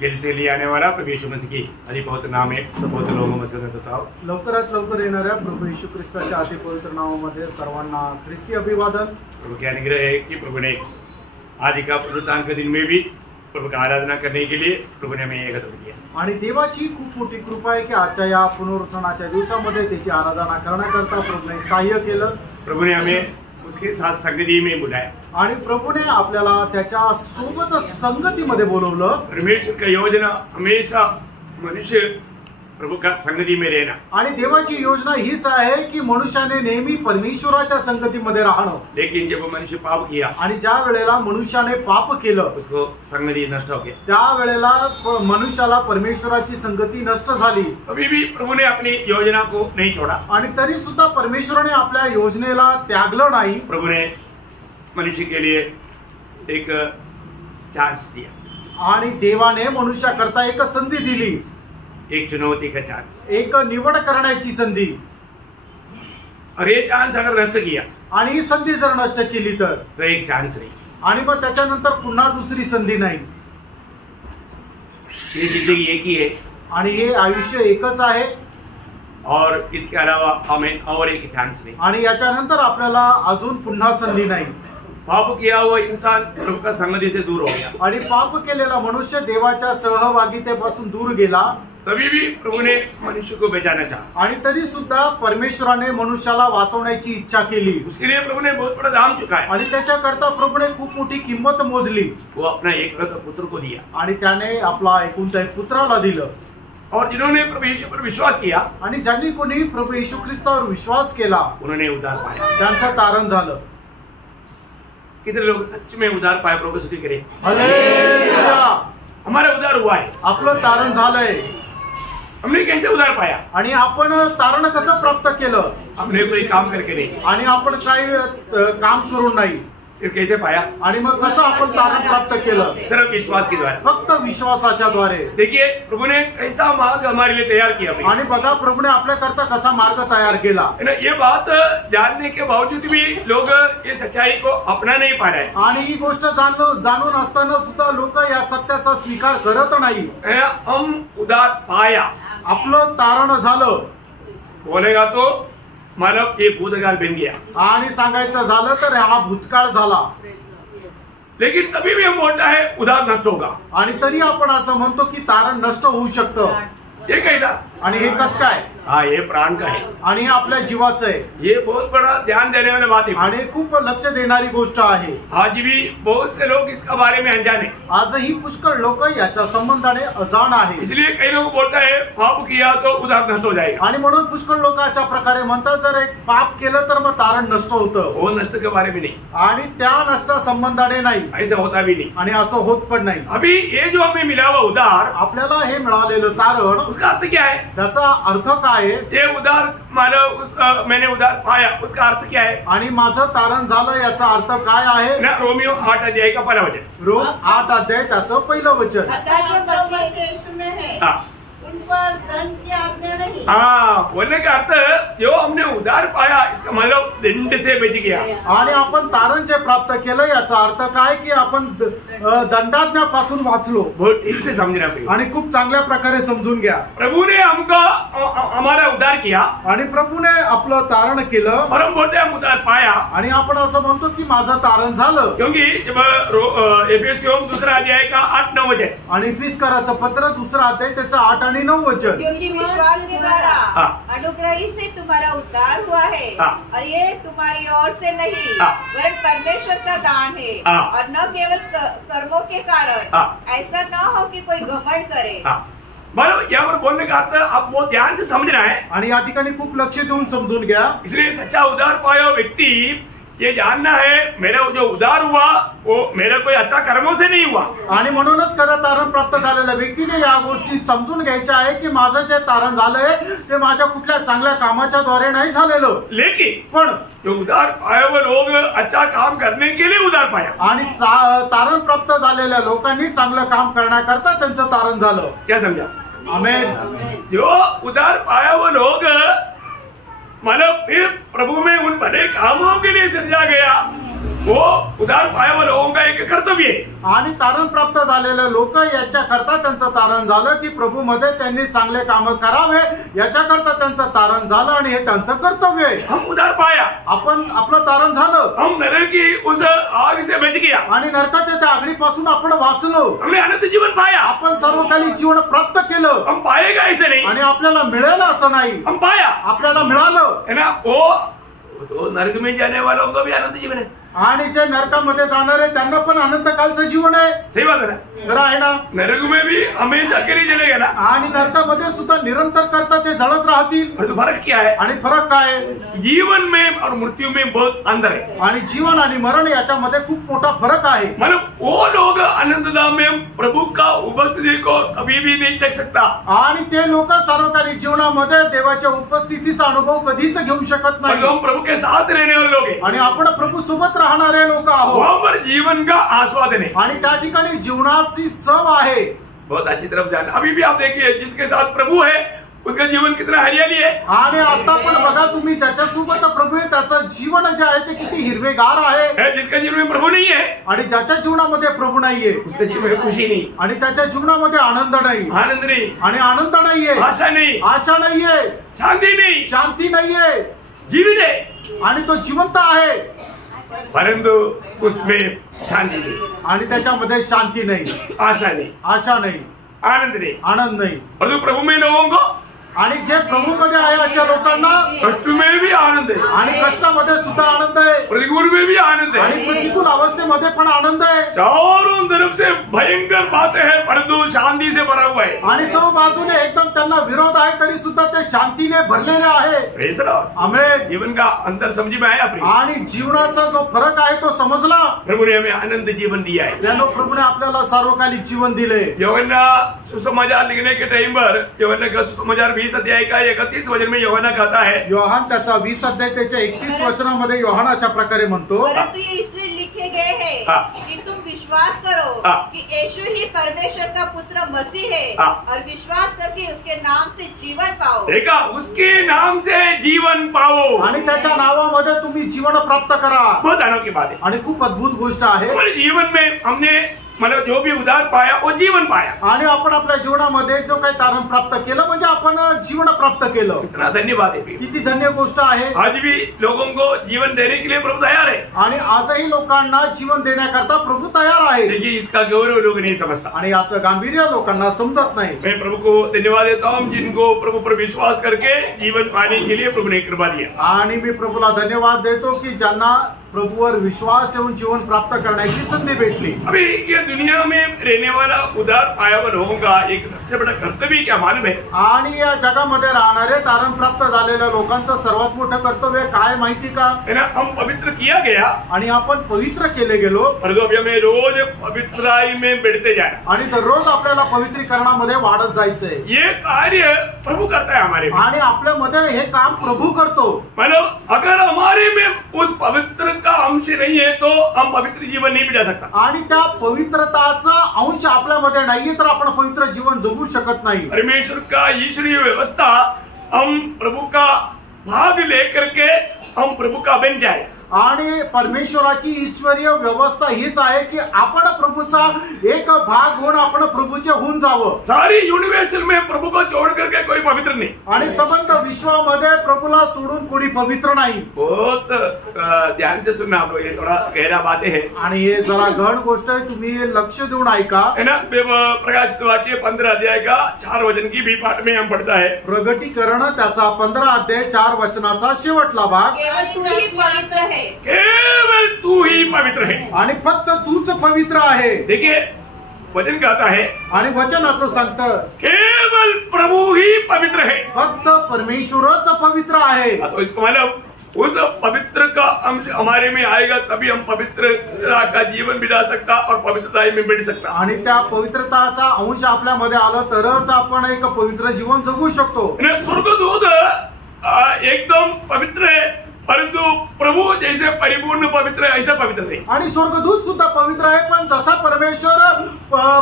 दिल से लिया आने वाला प्रभु यीशु मसीह की अति पवित्र नाम में सबोत लोगों में बताओ। लवकरात लवकर येणाऱ्या प्रभू येशू ख्रिस्ताच्या अति पवित्र नावामध्ये सर्वांना ख्रिस्ती अभिवादन। प्रभु के अनुग्रह है कि प्रभु ने आज का पुनरुत्थान के दिन में भी प्रभु का आराधना करने के लिए प्रभु ने हमें एकत्र किया आणि देवाची खूप मोठी कृपा आहे की आजच्या या पुनरुत्थानाच्या दिवसामध्ये त्याची आराधना करण्याकरता प्रभूने सहाय्य केलं। प्रभु ने हमें उसके साथ संगति में बुलाया आणि प्रभूने आपल्याला त्याच्या सोबत संगतीमध्ये बोलवलं। परमेश्वर का योजना हमेशा मनुष्य प्रभु का संगति में रहना आणि देवाची योजना हीच आहे की मनुष्याने नेहमी परमेश्वराच्या संगतीमध्ये राहणं। लेकिन जब मनुष्य पाप किया आणि ज्या वेळेला मनुष्याने पाप केलं उसको संगति नष्ट हो गया, त्या वेळेला मनुष्याला परमेश्वराची संगती नष्ट झाली। अभी भी प्रभु ने अपनी योजना को नहीं छोड़ा आणि तरी सुद्धा परमेश्वराने आपल्या योजनेला त्यागलं नाही। प्रभु ने मनुष्य के लिए एक चांस दिया आणि देवाने मनुष्याकरता एक संधी दिली, एक चुनौती का चांस, एक निवड करण्याची संधी। और ये चांस अगर नष्ट किया आणि ही संधी जर नष्ट केली तर एक चांस नहीं, आणि मग त्याच्यानंतर पुन्हा दुसरी संधी नाही। ये जिंदगी एक ही है आणि हे आयुष्य एकच आहे और इसके अलावा हमें और एक चांस नहीं। आणि याच्यानंतर आपल्याला अजून पुन्हा संधी नाही। पाप किया हुआ इंसान प्रभु का संगति से दूर हो गया आणि पाप केलेला मनुष्य देवाच्या सहभागितेपासून दूर गेला। तभी भी प्रभु ने मनुष्य को बचाना चाहा आणि तरी सुद्धा परमेश्वराने मनुष्याला वाचवण्याची इच्छा केली। उसके लिए प्रभु ने बहुत बड़ा दाम चुकाया आणि त्याच्याकरता प्रभूने खूप मोठी किंमत मोजली। वो अपना एकमात्र पुत्र को दिया आणि त्याने आपला एकुलता एक पुत्राला दिलं। और जिन्होंने प्रभु यीशु पर विश्वास किया आणि ज्यांनी कोणी प्रभू येशू ख्रिस्तावर विश्वास केला उन्होंने उद्धार पाया। त्यांचं तारण झालं। कितने लोग सच में उद्धार पाए? प्रभु स्तुति करें, हालेलुया। हमारा उद्धार हुआ है। आपलं तारण झालंय। हमने कैसे उद्धार पाया? आणि आपण तारण कसं प्राप्त केलं? हमने कोई काम करके नहीं, आणि आपण काही काम करून नाही। फिर कैसे पाया? आणि मग कसं आपण तारण प्राप्त केलं? सिर्फ विश्वास के द्वारा। फक्त विश्वासाच्या द्वारे। देखिए प्रभु ने कैसा मार्ग हमारे लिए तैयार किया भाई। आणि बघा प्रभूने आपल्याकरता कसा मार्ग तयार केला। ये बात जानने के बावजूद भी लोग ये सच्चाई को अपना नहीं पा रहे। आणि ही गोष्ट जाणून असताना सुद्धा लोक या सत्याचा स्वीकार करत नाही। हम उद्धार पाया, आपलं तारण झालं बोलेगा तो मानव ये भूतकाल बन गया, आणि सांगायचं झालं तर हा भूतकाळ झाला। लेकिन तभी भी हम बोलता है उद्धार नष्ट होगा। आणि तरी आपण असं म्हणतो की तारण नष्ट होऊ शकतं। ये कैसा? आणि हे कसं काय? हाँ, ये प्राण का है आणि हे आपल्या जीवाचं आहे। ये बहुत बड़ा ध्यान देने वाली बात है आणि खूप लक्ष देणारी गोष्ट आहे। आज भी बहुत से लोग इसका बारे में अनजान है। आजही पुष्कळ लोक याच्या संबंधाने अजाण आहे। इसलिए कई लोग बोलता है पाप किया तो उद्धार नष्ट हो जाएगा। आणि म्हणून पुष्कळ लोक अशा प्रकारे म्हणतात जर एक पाप केलं तर मग तारण नष्ट होतं। वो नष्ट के बारे में नहीं, आणि त्या नष्ट संबंधाने नाही, ऐसा होता भी नहीं। आणि असं होत पण नाही। अभी ये जो हमें मिला हुआ उद्धार, आपल्याला हे मिळालेलं तारण उसका अर्थ क्या है? त्याचा अर्थ काय आहे? ये उद्धार मानव मैंने उद्धार पाया, उसका अर्थ क्या है? आणि माझं तारण झालं याचा अर्थ काय आहे? ना रोमियो 8 अध्याय का पहला वचन। रोम 8 अध्याय त्याचं पहिलं वचन। हाँ, उन पर दंड की आज्ञा नहीं। हाँ, बोलने का अर्थ जो हमने उद्धार पाया इसका मतलब दंड से बच गया। आणि आपण तारण जे प्राप्त केलं याचा अर्थ काय की आपण दंडाज्ञापासून वाचलो। बहुत ठीक से समझना पड़ेगा। आणि खूप चांगल्या प्रकारे समजून घ्या। प्रभु ने हमको हमारा उद्धार किया आणि प्रभूने आपलं तारण केलं और हम बोलते हैं हम उद्धार पाया, आणि आपण असं म्हणतो की माझं तारण झालं। क्योंकि जब एफेसियों 2 अध्याय का 8-9 वचन आणि इफिसकराचं पत्र 2 अध्याय त्याचं 8 आणि 9 वचन। क्योंकि विश्वास के द्वारा अनुग्रह से तुम्हारा उद्धार हुआ है, और ये तुम्हारी ओर से नहीं वरन परमेश्वर का दान है, और न केवल कर्मों के कारण, ऐसा न हो कि कोई घमंड करे। मतलब यहाँ पर बोलने का अर्थ आप बहुत ध्यान से समझना है। आणि या ठिकाणी खूप लक्ष देऊन समजून घ्या। इसलिए सच्चा उद्धार पाया व्यक्ति ये जानना है मेरा जो उद्धार हुआ वो मेरा कोई अच्छा कर्मों से नहीं हुआ। आणि म्हणूनच खरं तारण प्राप्त झालेल्या व्यक्तीने या गोष्टी समजून घ्यायच्या आहे की माझं जे तारण झालंय ते माझ्या कुठल्या चांगल्या कामाच्या द्वारे नाही झालेलं। लेकिन पण जो उद्धार पाया वो लोग अच्छा काम करने के लिए उद्धार पाया। आणि तारण प्राप्त झालेल्या लोकांनी चांगलं काम करण्याकरता त्यांचं तारण झालं। क्या समझा? आमेन। जो उद्धार पाया वो लोग मतलब फिर प्रभु में उन भले कामों के लिए सजा गया वो उद्धार पाया हुआ लोगों का एक कर्तव्य है। आणि तारण प्राप्त झालेले लोक याच्याकरता त्यांचं तारण झालं की प्रभू मध्ये त्यांनी चांगले काम करावे, याच्याकरता त्यांचं तारण झालं आणि हे त्यांचं कर्तव्य आहे। हम उद्धार पाया, आपण आपलं तारण झालं, हम नरक की उस आग से बच गया, आणि नरकाच्या त्या आगीपासून आपण वाचलो, हमने अनंत जीवन पाया, आपण सर्वकालिक जीवन प्राप्त केलं। हम पाएगा ऐसे नहीं, आणि आपल्याला मिळेल असं नाही, हम पाया, आपल्याला मिळालं है ना। वो तो नरक में जाने वालों को भी अनंत जीवन है, आणि जे नरकामध्ये जाणार आहे त्यांना पण अनंत कालचं जीवन आहे। सही बात है ना, खरं आहे ना। नरक में भी हमेशा के लिए जलेगा ना, आणि नरकामध्ये सुद्धा निरंतर करता ते जळत राहतील। और तो फर्क क्या है, आणि फरक काय आहे, जीवन में और मृत्यु में बहुत अंतर है। आणि जीवन आणि मरण याच्यामध्ये खूप मोठा फरक आहे। मतलब वो लोग अनंतधाम में प्रभु का उपस्थिति को कभी भी नहीं चख सकता, आणि ते लोक सार्वकालिक जीवनामध्ये देवाच्या उपस्थितीचा अनुभव कधीच घेऊ शकत और नाही। हम प्रभु के साथ रहने वाले लोग हैं, आणि आपण प्रभू सोबत राहणारे लोक आहोत, वहाँ पर जीवन का आस्वादन है। आणि त्या ठिकाणी जीवनाची चव आहे। बहुत अच्छी तरफ जाना, अभी भी आप देखिए जिसके साथ प्रभु है उसका जीवन कितना हरियाली है। आणि आता पण बघा तुम्ही ज्याच्यासोबत प्रभू आहे त्याचं जीवन जे आहे ते किती हिरवेगार आहे। जिसका जीवन में प्रभु नहीं है, आणि ज्याच्या जीवनामध्ये प्रभू नाहीये उसके जीवन में खुशी नहीं, आणि त्याच्या जीवनामध्ये आनंद नाही, आनंद नहीं, आणि आनंद नाहीये, आशा नहीं, आशा नाहीये, शांति नहीं, शांती नाहीये, जीवित है आणि तो जिवंत आहे परंतु उसमें शांति नहीं, आणि त्याच्यामध्ये शांती नाही, आशा नहीं, आशा नाही, आनंद नहीं, आनंद नाही। परंतु प्रभु में लोगों को आणि जे प्रभूमध्ये आहे अशा लोकांना कष्ट में भी आनंद है, आणि कष्टामध्ये सुद्धा आनंद आहे, प्रतिकूल में भी आनंद है, आणि प्रतिकूल अवस्थेमध्ये पण आनंद आहे। चारों तरफ से भयंकर बातें हैं परंतु शांति से भरा हुआ है। आणि जो बाजूने एकदम त्यांना विरोध आहे तरी सुद्धा ते शांतीने भरलेले आहे। Praise the lord. आमेन। जीवन का अंतर समझ में आया प्रिय, आणि जीवनाचा जो फरक आहे तो समजला। प्रभु ने हमें अनंत जीवन दिया है। यानो प्रभूने आपल्याला सार्वकालिक जीवन दिले। यूहन्ना सुसमाचार लिखने के टाइम पर यूहन्ना का सुसमाचार 20 अध्याय का 31 वचन में यूहन्ना कहता है, योहान त्याचा 20 अध्याय त्याच्या 31 वचनामध्ये योहान अशा प्रकारे म्हणतो, परंतु ये इसलिए लिखे गए हैं कि तुम विश्वास करो कि यीशु ही परमेश्वर का पुत्र मसीह है, और विश्वास करके उसके नाम से जीवन पाओ। देखा, उसके नाम से जीवन पाओ, आणि त्याच्या नावामध्ये तुम्ही जीवन प्राप्त करा। बहुत अनोखी बात है, आणि खूप अद्भुत गोष्ट आहे। हमारे जीवन में हमने मतलब जो भी उद्धार पाया वो जीवन पाया, आणि आपण आपल्या जीवनामध्ये जो काही तारण प्राप्त केलं म्हणजे आपण जीवन प्राप्त केलं। इतना धन्यवाद है। किती धन्य गोष्ट आहे। आज भी लोगों को जीवन देने के लिए प्रभु तैयार है, आणि आजही लोकांना जीवन देण्याकरता प्रभू तयार आहे। लेकिन इसका गौरव लोग नहीं समझता, आणि याचं गांभीर्य लोकांना समजत नाही। मैं प्रभु को धन्यवाद देता हूँ जिनको प्रभु पर विश्वास करके जीवन पाने के लिए प्रभु ने कृपा दिया। आणि मी प्रभूला धन्यवाद देतो की ज्यांना प्रभूवर विश्वास ठेवून जीवन प्राप्त करण्याची संधी भेटली। अभी ये दुनिया में रहने वाला उद्धार पाया हुआ लोगों का एक सबसे बड़ा कर्तव्य क्या मालूम है? आणि या जगामध्ये राहणारे तारण प्राप्त झालेल्या लोकांचं सर्वात मोठं कर्तव्य काय माहिती का? है ना, हम पवित्र किया गया आणि आपण पवित्र केले गेलो, और जो हमें रोज पवित्रताई में बढ़ते जाए, आणि दररोज आपल्याला पवित्रीकरणामध्ये वाढत जायचंय। ये कार्य प्रभु करता है हमारे में, आणि आपल्यामध्ये हे काम प्रभू करतो। मतलब अगर हमारे में उस पवित्र का अंश नहीं है तो हम पवित्र जीवन नहीं बिता सकता। आणि त्या पवित्रताचा अंश आपल्यामध्ये नाहीये तर आपण पवित्र जीवन जगू शकत नाही। परमेश्वर का ईश्वरीय व्यवस्था हम प्रभु का भाग लेकर के हम प्रभु का बन जाए। आणि परमेश्वराची ईश्वरीय व्यवस्था हीच आहे की आपण प्रभूचा एक भाग होऊन आपण प्रभूचे होऊन जावं। सारी यूनिवर्सल में प्रभु को छोड़ करके कोई पवित्र नहीं, आणि संबंध विश्वामध्ये प्रभूला सोडून कोणी पवित्र नाही। बहुत ध्यान से सुनना आप लोग, ये थोड़ा गहरा बातें हैं आणि हे जरा गहन गोष्ट आहे, तुम्ही लक्ष देऊन ऐका। है ना। प्रकाशित वाक्य 15 अध्याय का 4 वचन की भी पाठ में हम पढ़ता है। प्रगटीकरण त्याचा 15 अध्याय 4 वचनाचा शेवटला भाग, केवल तू ही पवित्र है, केवल तू ही पवित्र है, आणि फक्त तूच पवित्र आहे। देखिए वचन कहता है, आणि वचन असं सांगतं केवल प्रभु ही पवित्र है, फक्त परमेश्वरच पवित्र आहे। तो इसका मतलब उस पवित्र का अंश हमारे में आएगा तभी हम पवित्रता का जीवन बिता सकता और पवित्रता में बढ़ सकता। आणि त्या पवित्रताचा अंश आपल्यामध्ये आला तरच आपण एक पवित्र जीवन जगू शकतो। स्वर्गदूत एकदम पवित्र है, परंतु प्रभु जैसे परिपूर्ण पवित्र है ऐसा पवित्र नहीं। आणि स्वर्गदूत सुद्धा पवित्र आहे, पण जसा परमेश्वर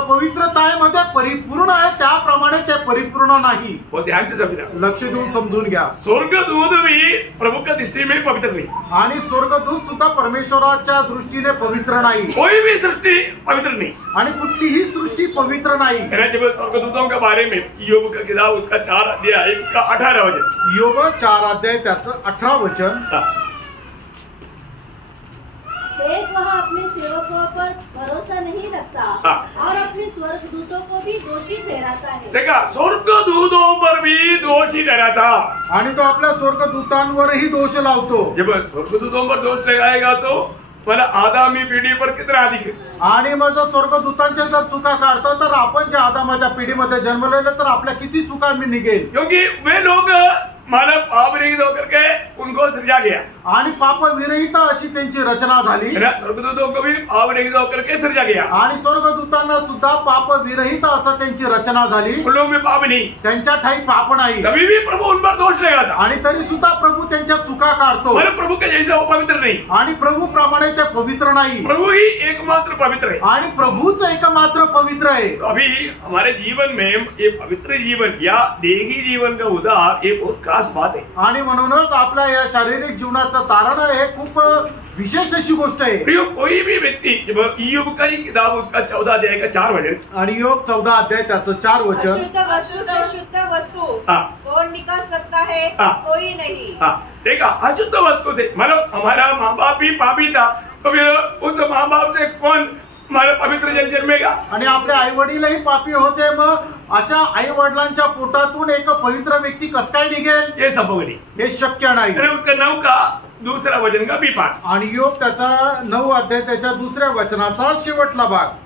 पवित्रतामध्ये परिपूर्ण आहे त्याप्रमाणे ते परिपूर्ण नाही। वो ध्यान से समझना, लक्ष देऊन समजून घ्या। स्वर्गदूत भी प्रभु का दृष्टि में पवित्र नहीं, आणि स्वर्गदूत सुद्धा परमेश्वराच्या दृष्टीने पवित्र नाही, कोई भी सृष्टि पवित्र नहीं, आणि कुठलीही सृष्टी पवित्र नाही। जब स्वर्गदूतों के बारे में योग का किताब उसका 4 अध्याय उसका 18 वचन, योग 4 अध्याय त्याचं 18 वचन, एक वह अपने सेवकों पर भरोसा नहीं रखता और अपने स्वर्गदूतों को भी दोषी ठहराता है। देखा, स्वर्गदूतों पर भी दोषी ठहराता, आणि तो आपल्या स्वर्गदूतांवरही दोष लावतो। जब स्वर्गदूतों पर दोष लगाएगा तो मला आगामी पिढी पर कितना अधिक है, आणि मग जर स्वर्गदूतांच्या जर चुका काढतो तर आपण ज्या आदामाच्या पिढीमध्ये जन्मलेले तर आपल्या किती चुका मी निघेल, क्योंकि वे लोग मानव पाप रहित होकर के उनको सृजा गया, आणि पाप विरहित अशी त्यांची रचना झाली, स्वर्गदूतों को भी पाप रहित होकर के सृजा गया, आणि स्वर्गदूतांना सुद्धा पाप विरहित असं त्यांची रचना झाली, उन लोगों में पाप नहीं, त्यांच्या ठाई पाप नाही, कभी भी प्रभु उन पर दोष लगाता, आणि तरी सुद्धा प्रभु त्यांच्या चुका काढतो, पर प्रभु के जैसा वो पवित्र नहीं, आणि प्रभु प्रमाणे ते पवित्र नाही, प्रभु ही एकमात्र पवित्र है, आणि प्रभूच एकमात्र पवित्र आहे। तो अभी हमारे जीवन में ये पवित्र जीवन या देही जीवन का उद्धार ये बहुत खास बात है, आणि म्हणूनच आपल्या या शारीरिक जीवनाचं तारण हे खूप विशेष अशी गोष्ट आहे। प्रियो, कोई भी व्यक्ति जब ईयोब का ही किताब उसका 14 अध्याय का 4 वचन, आणि योग 14 अध्याय त्याचं 4 वचन, अशुद्ध वस्तु से शुद्ध वस्तु हाँ। कौन निकाल सकता है, हाँ। कोई नहीं। देखा, अशुद्ध वस्तु से मतलब हमारा माँ बाप भी पापी था, तो फिर उस माँ बाप से कौन हमारा पवित्र जन जन्मेगा, आणि आपले आई वडीलही पापी होते, मग अशा आई वडिलांच्या पोटातून एक पवित्र व्यक्ती कस काय निघेल, ये संभव नहीं, हे शक्य नाही। उसका 9 का दूसरा वचन का भी पाठ, आणि योग त्याचा 9 अध्याय त्याच्या दुसऱ्या वचनाचा शेवटला भाग,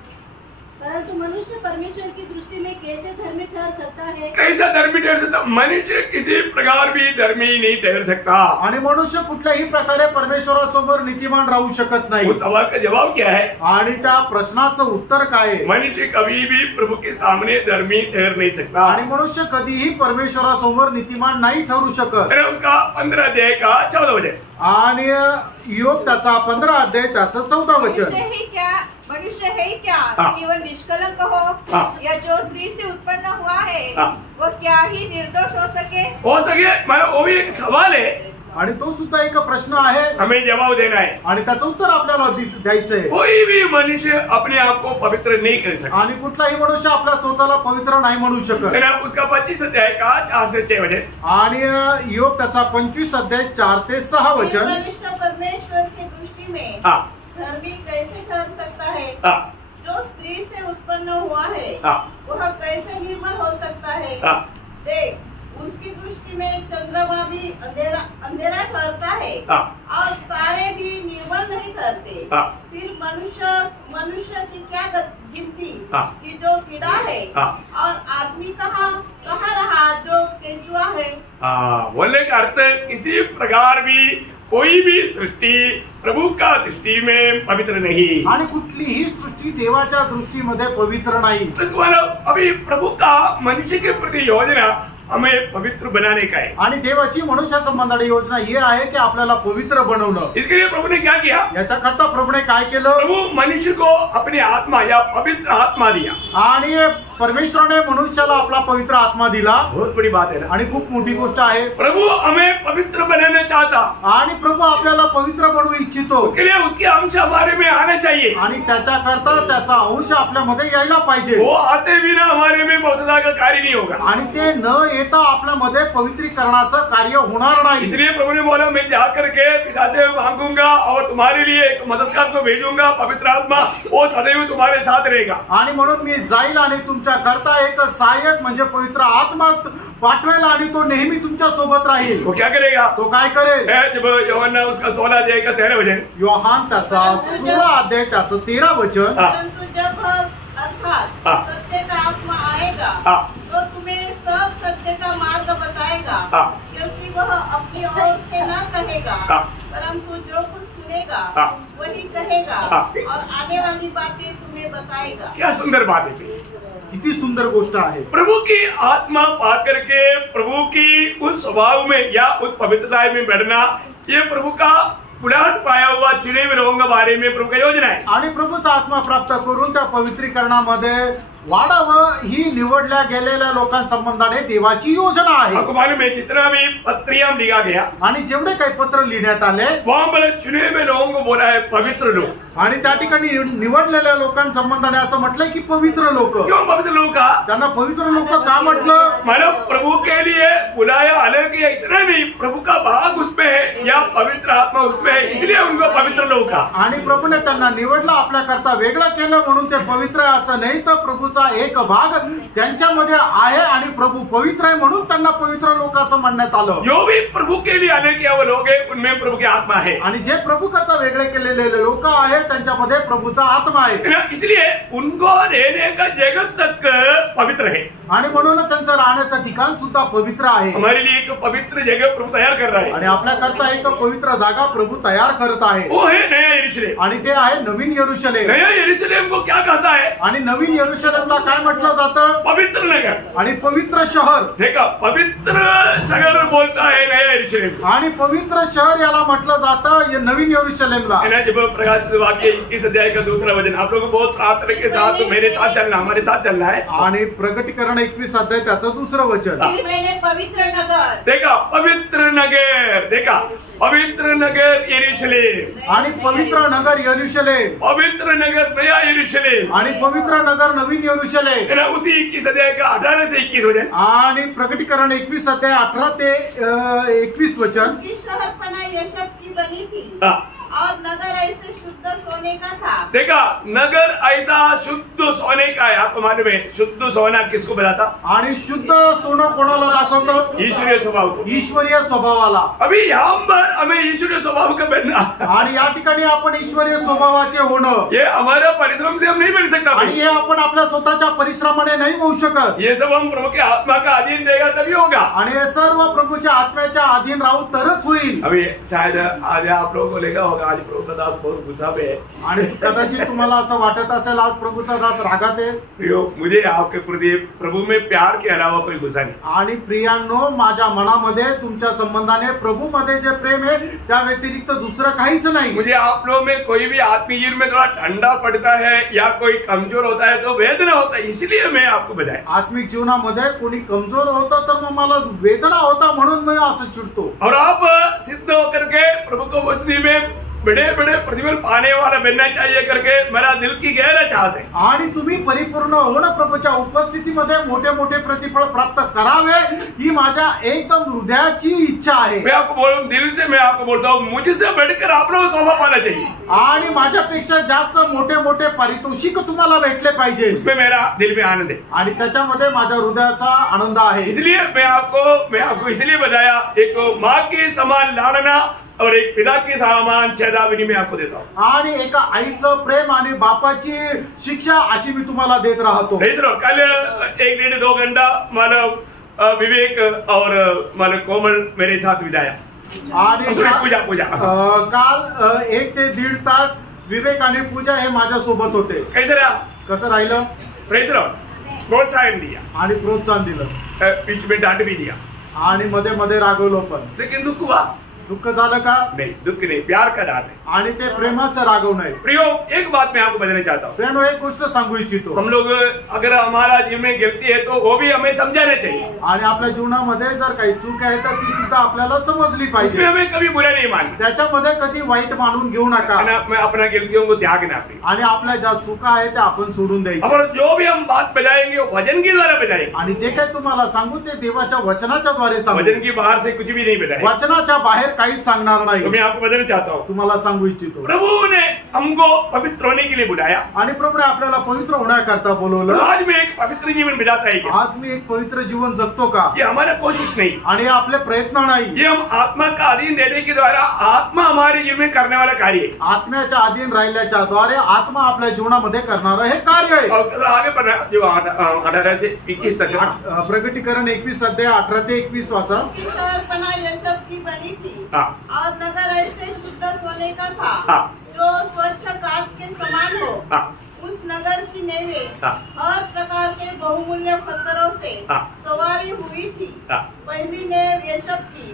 परंतु मनुष्य परमेश्वर की दृष्टि में कैसे धर्मी ठहर सकता है, कैसा धर्मी ठहर सकता, मनुष्य किसी प्रकार भी धर्मी नहीं ठहर सकता, आणि मनुष्य कुठल्याही प्रकारे परमेश्वरासमोर नीतिमान राहू शकत नाही। उस सवाल का जवाब क्या है, आणि त्या प्रश्नाचं उत्तर काय आहे, मनुष्य कभी भी प्रभु के सामने धर्मी ठहर नहीं सकता, आणि मनुष्य कधीही परमेश्वरासमोर नीतिमान नाही ठरू शकत। उसका 15 अध्याय का 14 वचन, आणि योग त्याचा 15 अध्याय त्याचं 14 वचन, मनुष्य है क्या हाँ। केवल निष्कलंक हो, हाँ। या जो स्त्री से उत्पन्न हुआ है हाँ। वो क्या ही निर्दोष हो सके, मतलब वो भी एक सवाल है, आणि तो सुद्धा एक प्रश्न आहे, हमें जवाब देना है, आणि त्याचं उत्तर आपल्याला द्यायचंय। कोई भी मनुष्य अपने आप को पवित्र नहीं कर सकता, आणि कुठलाही मनुष्य आपल्या स्वतःला पवित्र नाही म्हणू शकत। उसका 25 अध्याय का 4 से 6 वचन, आणि योग त्याचा 25 अध्याय 4 ते 6 वचन, मनुष्य परमेश्वर की दृष्टि में हाँ। धर्मी कैसे ठहर सकता है, हाँ। जो स्त्री से उत्पन्न हुआ है हाँ। वह कैसे निर्मल हो सकता है, हाँ। देख उसकी दृष्टि में चंद्रमा भी अंधेरा ठहरता है, हाँ। और तारे भी निर्मल नहीं ठहरते, हाँ। फिर मनुष्य की क्या गिनती, हाँ। कि जो कीड़ा है, हाँ। और आदमी कहाँ रहा जो केंचुआ है। बोलने का अर्थ किसी प्रकार भी कोई भी सृष्टि प्रभु का दृष्टि में पवित्र नहीं, आणि कुठलीही सृष्टी देवाच्या दृष्टीमध्ये पवित्र नाही। मतलब अभी प्रभु का मनुष्य के प्रति योजना हमें पवित्र बनाने का है, आणि देवाची मनुष्य संबंधाची योजना ही आहे की आपल्याला पवित्र बनवणं। इसके लिए प्रभु ने क्या किया, याच्याकरता प्रभुने काय केलं, प्रभु मनुष्य को अपनी आत्मा या पवित्र आत्मा दिया, आणि परमेश्वराने मनुष्याला आपला पवित्र आत्मा दिला। बहुत बड़ी बात है ना, आणि खूप मोठी गोष्ट आहे। प्रभु हमें पवित्र बनाना चाहता, आणि प्रभु आपल्याला पवित्र बनवू इच्छितो, उसके लिए उसके अंश हमारे में आना चाहिए, आणि त्याच्याकरता त्याचा अंश आपल्यामध्ये यायला पाहिजे। वो आते बिना हमारे में पवित्रता का कार्य नहीं होगा, आणि ते न येता आपल्यामध्ये पवित्रीकरणाचं कार्य होणार नाही। इसलिए प्रभु ने बोला, मैं जाकर के पिता से मांगूंगा और तुम्हारे लिए एक मददगार को भेजूंगा, पवित्र आत्मा, वो सदैव तुम्हारे साथ रहेगा। आणि म्हणून मी जाईल आणि तुमच्या करता एक सहाय्यक म्हणजे पवित्र आत्मा पाठवेल, आणि तो नेहमी तुमच्या सोबत राहील। वो क्या करेगा, तो काय करेल, जब यूहन्ना उसका 16 अध्याय का 13 वचन, योहान त्याचा 16 अध्याय त्याचं 13 वचन, परंतु जब अर्थात हाँ। सत्य का आत्मा आएगा, हाँ। तो तुम्हें सब सत्य का मार्ग बताएगा, हाँ। क्योंकि वह अपनी ओर से न कहेगा, हाँ। परंतु जो कुछ सुनेगा हाँ। वही कहेगा, हाँ। और आने वाली बातें तुम्हें बताएगा। क्या सुंदर बात है, किती सुंदर गोष्ट आहे। प्रभु की आत्मा पा करके प्रभु की उस स्वभाव में या उस पवित्रता में बढ़ना, ये प्रभु का पुलाट पाया हुआ चुने हुए लोगों के बारे में प्रभु का योजना है। आणि प्रभूचा आत्मा प्राप्त करून त्या पवित्रीकरणामध्ये वाढावं ही निवडल्या गेलेल्या लोकांसंबंधाने देवाची योजना आहे. आपको मालूम है जितना भी पत्रियां लिखा गया आणि जेवढे काही पत्र लिहिण्यात आले वहां पर चुने हुए लोगों को बोला है पवित्र लोग. आणि त्या ठिकाणी निवडलेल्या लोकांसंबंधाने असं म्हटलंय की पवित्र लोक. क्यों पवित्र लोग का? त्यांना पवित्र लोक का म्हटलं? मतलब प्रभु के लिए बुलाया अलग है, इतना नहीं, प्रभु का भाग उसमें है या पवित्र आत्मा उसमें है, इसलिए उनको पवित्र लोग का. आणि प्रभूने त्यांना निवडलं, आपल्या करता वेगळं केलं म्हणून ते पवित्र आहे असं नाही, तर प्रभूचा एक भाग त्यांच्यामध्ये आहे आणि प्रभू पवित्र आहे म्हणून त्यांना पवित्र लोक असं म्हणण्यात आलं. जो भी प्रभु के लिए अलग किया वो लोग है उनमें प्रभु की आत्मा है. आणि जे प्रभू करता वेगळे केलेले लोक आहेत त्यांच्यामध्ये प्रभूचा आत्मा आहे. इसलिए उनको रहने का जगत तक पवित्र है आणि म्हणून त्यांचं राहण्याचं ठिकाण सुद्धा पवित्र आहे. हमारे लिए एक पवित्र जगह प्रभु तैयार कर रहा है आणि आपल्या करता एक पवित्र जागा प्रभू तैयार करत आहे. वो है नया यरूशलेम. आणि ते आहे नवीन यरूशलेम. नया यरूशलेम को क्या कहता है? आणि नवीन यरूशलेमला काय म्हटलं जातं? पवित्र नगर. आणि पवित्र शहर. देखा पवित्र शहर बोलता है नया यरूशलेम. आणि पवित्र शहर याला म्हटलं जातं नवीन यरूशलेमला. जब प्रकाश वाक्य 21 अध्याय का दूसरा वचन आप लोगों को बहुत सावधानी के साथ मेरे साथ चलना, हमारे साथ चलना है. आणि प्रकटीकरण 21 अध्याय त्याचं दुसरं वचन. पवित्र नगर. देखा पवित्र नगर. देखा पवित्र नगर यरूशलेम. आणि पवित्र नगर यरूशलेम. पवित्र नगर नया यरूशलेम. आणि पवित्र नगर नवीन यरूशलेम. उसी 21 अध्याय का 18 से 21 वचन. आणि प्रकटीकरण 21 अध्याय 18 ते 21 वचन. उसकी शहरपना यशब की बनी थी और नगर ऐसे शुद्ध सोने का था. देखा नगर ऐसा शुद्ध सोने का है. आपको मालूम है शुद्ध सोना किसको बताता? आणि शुद्ध सोनं कोणाला दाखवतो? ईश्वरीय स्वभाव को. ईश्वरीय स्वभावाला. अभी यहाँ पर हमें ईश्वरीय स्वभाव का बनना. आणि या ठिकाणी आपण ईश्वरीय स्वभावाचे होणं, ये हमारा परिश्रम से हम नहीं बन सकता. आणि हे आपण आपल्या स्वतःच्या परिश्रमाने नाही होऊ शकत. ये सब हम प्रभु के आत्मा का अधीन रहेगा तभी होगा. आणि हे सर्व प्रभूच्या आत्म्याच्या अधीन राहू तरच होईल. अभी शायद आज आप लोगों को लेगा होगा आज प्रभु का दास बहुत गुस्सा में है. आणि कदाचित तुम्हाला असं वाटत असेल आज प्रभूचा दास रागात आहे. प्रियो मुझे आपके प्रति प्रभु में प्यार के अलावा कोई गुस्सा नहीं. आणि प्रियांनो माझ्या मनामध्ये तुमच्या संबंधाने प्रभू मध्ये जे प्रेम आहे त्या व्यतिरिक्त दुसरं काहीच नाही. मुझे आप लोगों में कोई भी आत्मीय जीवन में थोड़ा ठंडा पड़ता है या कोई कमजोर होता है तो वेदना होता है, इसलिए मैं आपको बताया. आत्मिक जीवनामध्ये कोणी कमजोर होतं तर मग मला वेदना होता म्हणून मी असं चिडतो. और आप सिद्ध होकर के प्रभु को वसनी में बड़े बड़े प्रतिफल पाने वाला बनना चाहिए करके मेरा दिल की गहरा चाहत है. आणि तुम्ही परिपूर्ण होणं प्रभूच्या उपस्थितीमध्ये मोठे मोठे प्रतिफळ प्राप्त करावे ही माझ्या एकदम हृदयाची इच्छा आहे. मैं आपको बोल दिल से मैं आपको बोलता हूँ मुझसे बढ़कर आप लोगों को तोहफा पाना चाहिए. आणि माझ्यापेक्षा जास्त मोठे मोठे पारितोषिक तुम्हाला भेटले पाहिजे. उसमें मेरा दिल में आनंद है. आणि त्याच्यामध्ये माझ्या हृदयाचा आनंद आहे. इसलिए मैं आपको इसलिए बताया एक माँ के समान लाड़ना और एक पिता के समान चेतावनी मैं आपको देता हूँ. आणि एका आईचं प्रेम आणि बापाची शिक्षा अशी मी तुम्हाला देत राहतो. कल 1-1.5-2 घंटा मानव विवेक और मानव कोमल मेरे साथ बिताया. आणि पूजा काल 1 ते 1.5 तास विवेक आणि पूजा हे माझ्या सोबत होते. कैसे रहा? कसं राहिलं? प्रेज प्रोत्साहन दिया आणि प्रोत्साहन दिलं. बीच में डांट भी दिया आणि मध्ये मध्ये रागवलो पण. लेकिन दुख हुआ? दुःख झालं का? नहीं, दुख नहीं, प्यार का डांट है. आणि ते प्रेमाचं रागवणं आहे. प्रियो एक बात मैं आपको बताना चाहता हूँ. प्रेम एक गोष्ट सांगू इच्छितो. हम लोग अगर हमारा जीवन में गिरती है तो वो भी हमें समझाना चाहिए. आणि आपल्या जीवनामध्ये जर काही चूक आहे तर ती सुद्धा आपल्याला समजली पाहिजे. उसमें हमें कभी बुरा नहीं मानना. त्याच्यामध्ये कधी वाईट मानून घेऊ नका. मैं अपना गिरतियों को त्यागना. आणि आपल्या ज्या चुका आहेत त्या आपण सोडून द्यायच्या. और जो भी हम बात बजाएंगे वो वचन के द्वारा बजाएंगे. आणि जे काही तुम्हाला सांगू ते देवाच्या वचनाच्या द्वारे सांगू. वचन की बाहर से कुछ भी नहीं बताएंगे. वचनाच्या बाहेर काहीच सांगणार नाही. तो मैं आपको बताना चाहता हूँ. तुम्हाला सांगू इच्छितो. प्रभु ने हमको पवित्र होने के लिए बुलाया. आणि प्रभूने आपल्याला पवित्र होण्याकरता बोलवलं. आज मैं एक पवित्र जीवन बिताता है. आज मी एक पवित्र जीवन जगतो का? ये हमारा कोशिश नहीं. आणि आपले प्रयत्न नाही. ये हम आत्मा का अधीन रहने के द्वारा आत्मा हमारे जीवन में करने वाला कार्य है. आत्म्याच्या अधीन राहिल्याच्या द्वारे आत्मा आपल्या जीवनामध्ये करणारं हे कार्य आहे. और आगे पढ़ा जो 18 से 21 तक. प्रकटीकरण 21 अध्याय 18 ते 21 वाचा. उसकी शहरपना यशब की बनी थी और नगर ऐसे शुद्ध सोने का था जो स्वच्छ कांच के समान हो. उस नगर की नेवें हर प्रकार के बहुमूल्य पत्थरों से सवारी हुई थी। पहली नेव यशब की,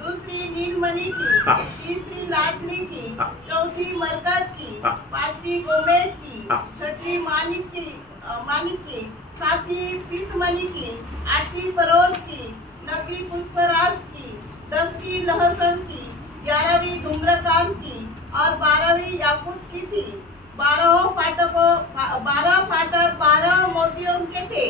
दूसरी नीलमणि की, तीसरी लाडली की, चौथी मरकत की, पांचवी गोमेद की, छठी मानिक की, सातवीं पीतमणि की, आठवीं फरोज की, नवीं पुष्पराज की, 10वीं लहसन की, 11वीं धूम्रकांत की और 12वीं याकूत की थी। 12 फाटक 12 मोतियों के थे।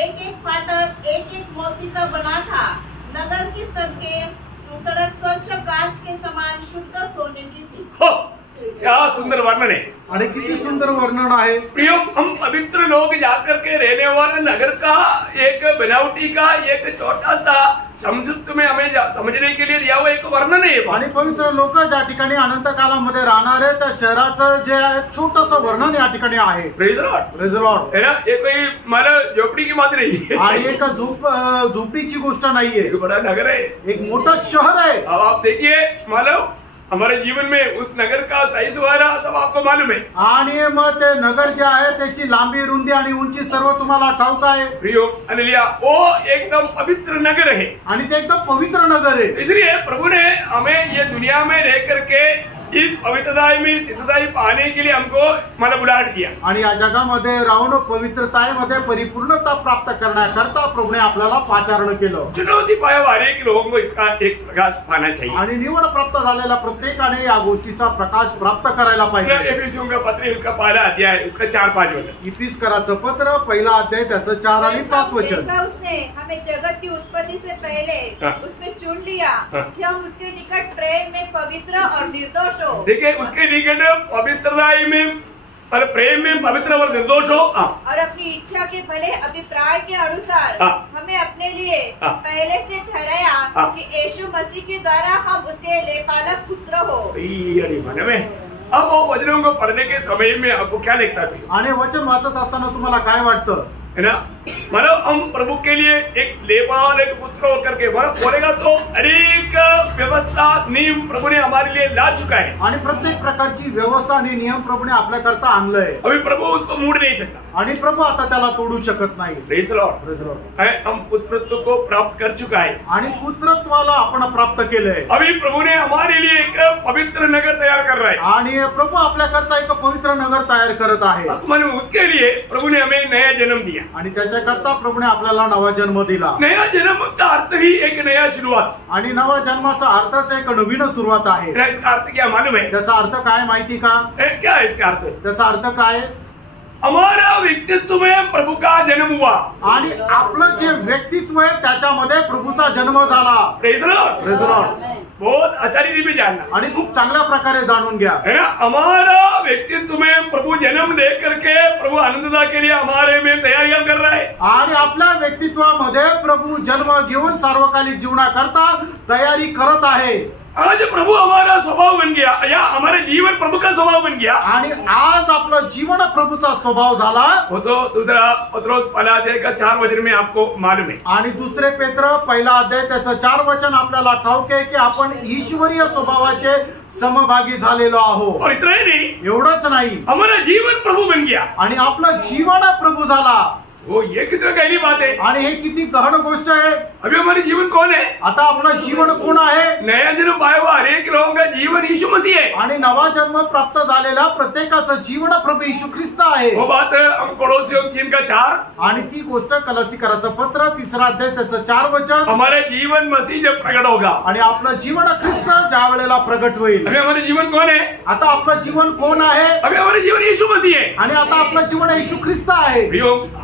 एक फाटक एक मोती का बना था। नगर की सड़क स्वच्छ कांच के समान शुद्ध सोने की थी। क्या सुंदर वर्णन है आणि किती सुंदर वर्णन आहे। प्रियो, हम पवित्र लोग जाकर के रहने वाले नगर का एक बनावटी का एक छोटा सा समझुत में हमें समझने के लिए दिया हुआ एक वर्णन है। आणि पवित्र लोक ज्या ठिकाणी अनंत कालामध्ये राहणार आहे त्या शहराचं जे छोटस वर्णन या ठिकाणी आहे। प्रेज लॉर्ड, प्रेज लॉर्ड है ना। ये कोई माला झोपड़ी की बात नहीं है आणि एक झोपडीची गोष्ट नाहीये, एक बड़ा नगर है, एक मोठं शहर आहे। अब आप देखिए, मानो हमारे जीवन में उस नगर का साइज वगैरह सब आपको मालूम है। आणि मग ते नगर जे आहे त्याची लांबी, रुंदी आणि उंची सर्व तुम्हाला ठाऊक आहे। प्रियो, हालेलुया, वो एकदम पवित्र नगर है आणि ते एकदम पवित्र नगर आहे। इसलिए प्रभु ने हमें ये दुनिया में रह करके इस पवित्रताई में सिद्धताई पाने के लिए हमको मला बुलाट किया। आणि या जगामध्ये राहून पवित्रतामध्ये परिपूर्णता प्राप्त करण्याकरता प्रभूने आपल्याला पाचारण केलं। चुनौती पाया हुआ हर एक लोगों को इसका एक प्रकाश पाना चाहिए आणि निवड प्राप्त झालेल्या प्रत्येकाने या गोष्टीचा प्रकाश प्राप्त करायला पाहिजे। एफिसियों का पत्र उसका पहला अध्याय उसका 4-5 वचन। इफिसकराचं पत्र पहिला अध्याय त्याचं 4 आणि 5 वचन। जैसा उसने हमें जगत की उत्पत्ति से पहले उसमें चुन लिया कि हम उसके निकट प्रेम में पवित्र और निर्दोष हो। देखिए, उसके निकट पवित्रताई में और प्रेम में पवित्र और निर्दोष हो और अपनी इच्छा के भले अभिप्राय के अनुसार हमें अपने लिए पहले से ठहराया कि यीशु मसीह के द्वारा हम उसके लेपालक पुत्र हो। मन में अब वो वचनों को पढ़ने के समय में आपको क्या लगता है? आणि वचन वाचत असताना तुम्हाला काय वाटतं, है ना। मतलब हम प्रभु के लिए एक लेपाल, एक पुत्र होकर के बोलेगा तो अनेक व्यवस्था नियम प्रभु ने हमारे लिए ला चुका है आणि प्रत्येक प्रकारची व्यवस्था आणि नियम प्रभूने आपल्या करता आणलंय। अभी प्रभु उसको मोड़ नहीं सकता आणि प्रभू आता त्याला तोडू शकत नाही। Praise lord, praise lord. हम पुत्रत्व को प्राप्त कर चुका है आणि पुत्रत्वाला आपण प्राप्त केलंय। अभी प्रभु ने हमारे लिए एक पवित्र नगर तैयार कर रहा है आणि प्रभू आपल्या करता एक पवित्र नगर तयार करत आहे। उसके लिए प्रभु ने हमें नया जन्म दिया आणि त्याच्याकरता प्रभूने आपल्याला नवा जन्म दिला। नया जन्म का अर्थ ही एक नया शुरुआत आणि नवा जन्माचा अर्थच एक नवीन सुरुवात आहे। इसका अर्थ क्या मालूम है? त्याचा अर्थ काय माहिती का? क्या है इसका अर्थ? त्याचा अर्थ काय? हमारा व्यक्तित्व में प्रभु का जन्म हुआ आणि आपलं जे व्यक्तित्व आहे त्याच्यामध्ये प्रभूचा जन्म झाला। Praise lord, praise Lord. बहुत अच्छा रीति में जानना आणि खूप चांगल्या प्रकारे जाणून घ्या। है ना। हमारा व्यक्तित्व में प्रभु जन्म ले करके प्रभु आनंदता के लिए हमारे में तैयारियां कर रहा है आणि आपल्या व्यक्तित्वामध्ये प्रभू जन्म घेऊन सार्वकालिक जीवनाकरता तयारी करत आहे। आज प्रभु हमारा स्वभाव बन गया या हमारे जीवन प्रभु का स्वभाव बन गया आणि आज आपलं जीवन प्रभूचा स्वभाव झाला। वो तो दूसरा पत्रोस पहिला अध्याय का 4 वचन में आपको मालूम है। आणि दुसरे पेत्र पहिला अध्याय त्याचं 4 वचन आपल्याला ठाऊक आहे की आपण ईश्वरीय स्वभावाचे समभागी झालेलो आहोत। और इतना ही नहीं, एवढंच नाही, हमारा जीवन प्रभु बन गया आणि आपलं जीवन प्रभू झाला। वो ये कितना गहरी बात है आणि हे किती गहन गोष्ट आहे। अभी हमारे जीवन कौन है? आता आपलं जीवन कोण आहे? नया जन्म पाया हुआ हर एक लोगों का जीवन यीशु मसीह है आणि नवा जन्म प्राप्त झालेला प्रत्येकाचं जीवन प्रभू येशू ख्रिस्त आहे। वो बात हम कोलोसियों 3:4 आणि ती गोष्ट कलसीकराचं पत्र 3रा अध्याय त्याचं 4 वचन। हमारे जीवन मसीह जब प्रकट होगा आणि आपलं जीवन ख्रिस्त ज्या वेळेला प्रगट होईल। अभी हमारे जीवन कौन है? आता आपलं जीवन कोण आहे? अभी हमारे जीवन यीशु मसीह है आणि आता आपलं जीवन येशू ख्रिस्त आहे।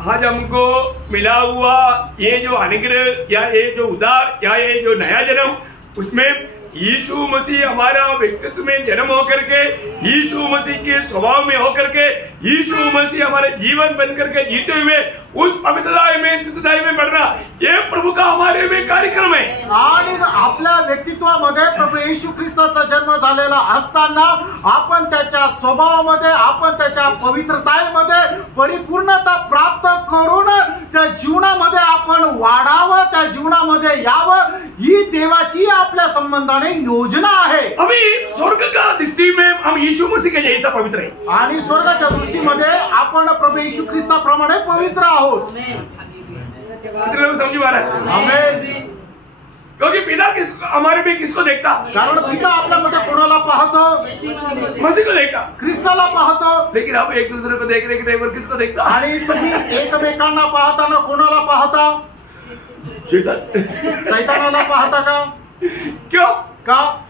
आज हमको मिला हुआ ये जो अनुग्रह या ये जो उदार या ये जो नया जन्म, उसमें यीशु मसीह हमारा व्यक्तित्व में जन्म होकर के यीशु मसीह के स्वभाव में होकर के यीशु मसीह हमारे जीवन बन करके जीते हुए उस पवित्रताई में सिद्धताई में बढ़ना, ये प्रभु का हमारे में कार्यक्रम है। आणि आपल्या व्यक्तित्वामध्ये प्रभू येशू ख्रिस्ताचा जन्म झालेला असताना आपण त्याच्या स्वभावामध्ये, आपण त्याच्या पवित्रताईमध्ये परिपूर्णता प्राप्त करून त्या जीवनामध्ये आपण वाढावं, त्या जीवनामध्ये यावं, ही देवाची आपल्या संबंधाने योजना आहे। अभी स्वर्ग का दृष्टि में हम यीशु मसीह के जैसा पवित्र है आणि स्वर्गाच्या दृष्टीमध्ये आपण प्रभू येशू ख्रिस्ताप्रमाणे पवित्र आहोत। कितने लोग समझ पा रहे हैं? आमेन। क्योंकि पिता हमारे में किसको देखता? कारण पिता आपल्यामध्ये कोणाला पाहतो? मसीह को देखता, ख्रिस्ताला पाहतो। लेकिन हम एक दूसरे को देखने के टाइम पर किसको देखता? आणि तुम्ही एकमेकांना पाहताना कोणाला पाहता? सैतानाला पाहता का? क्यों? का?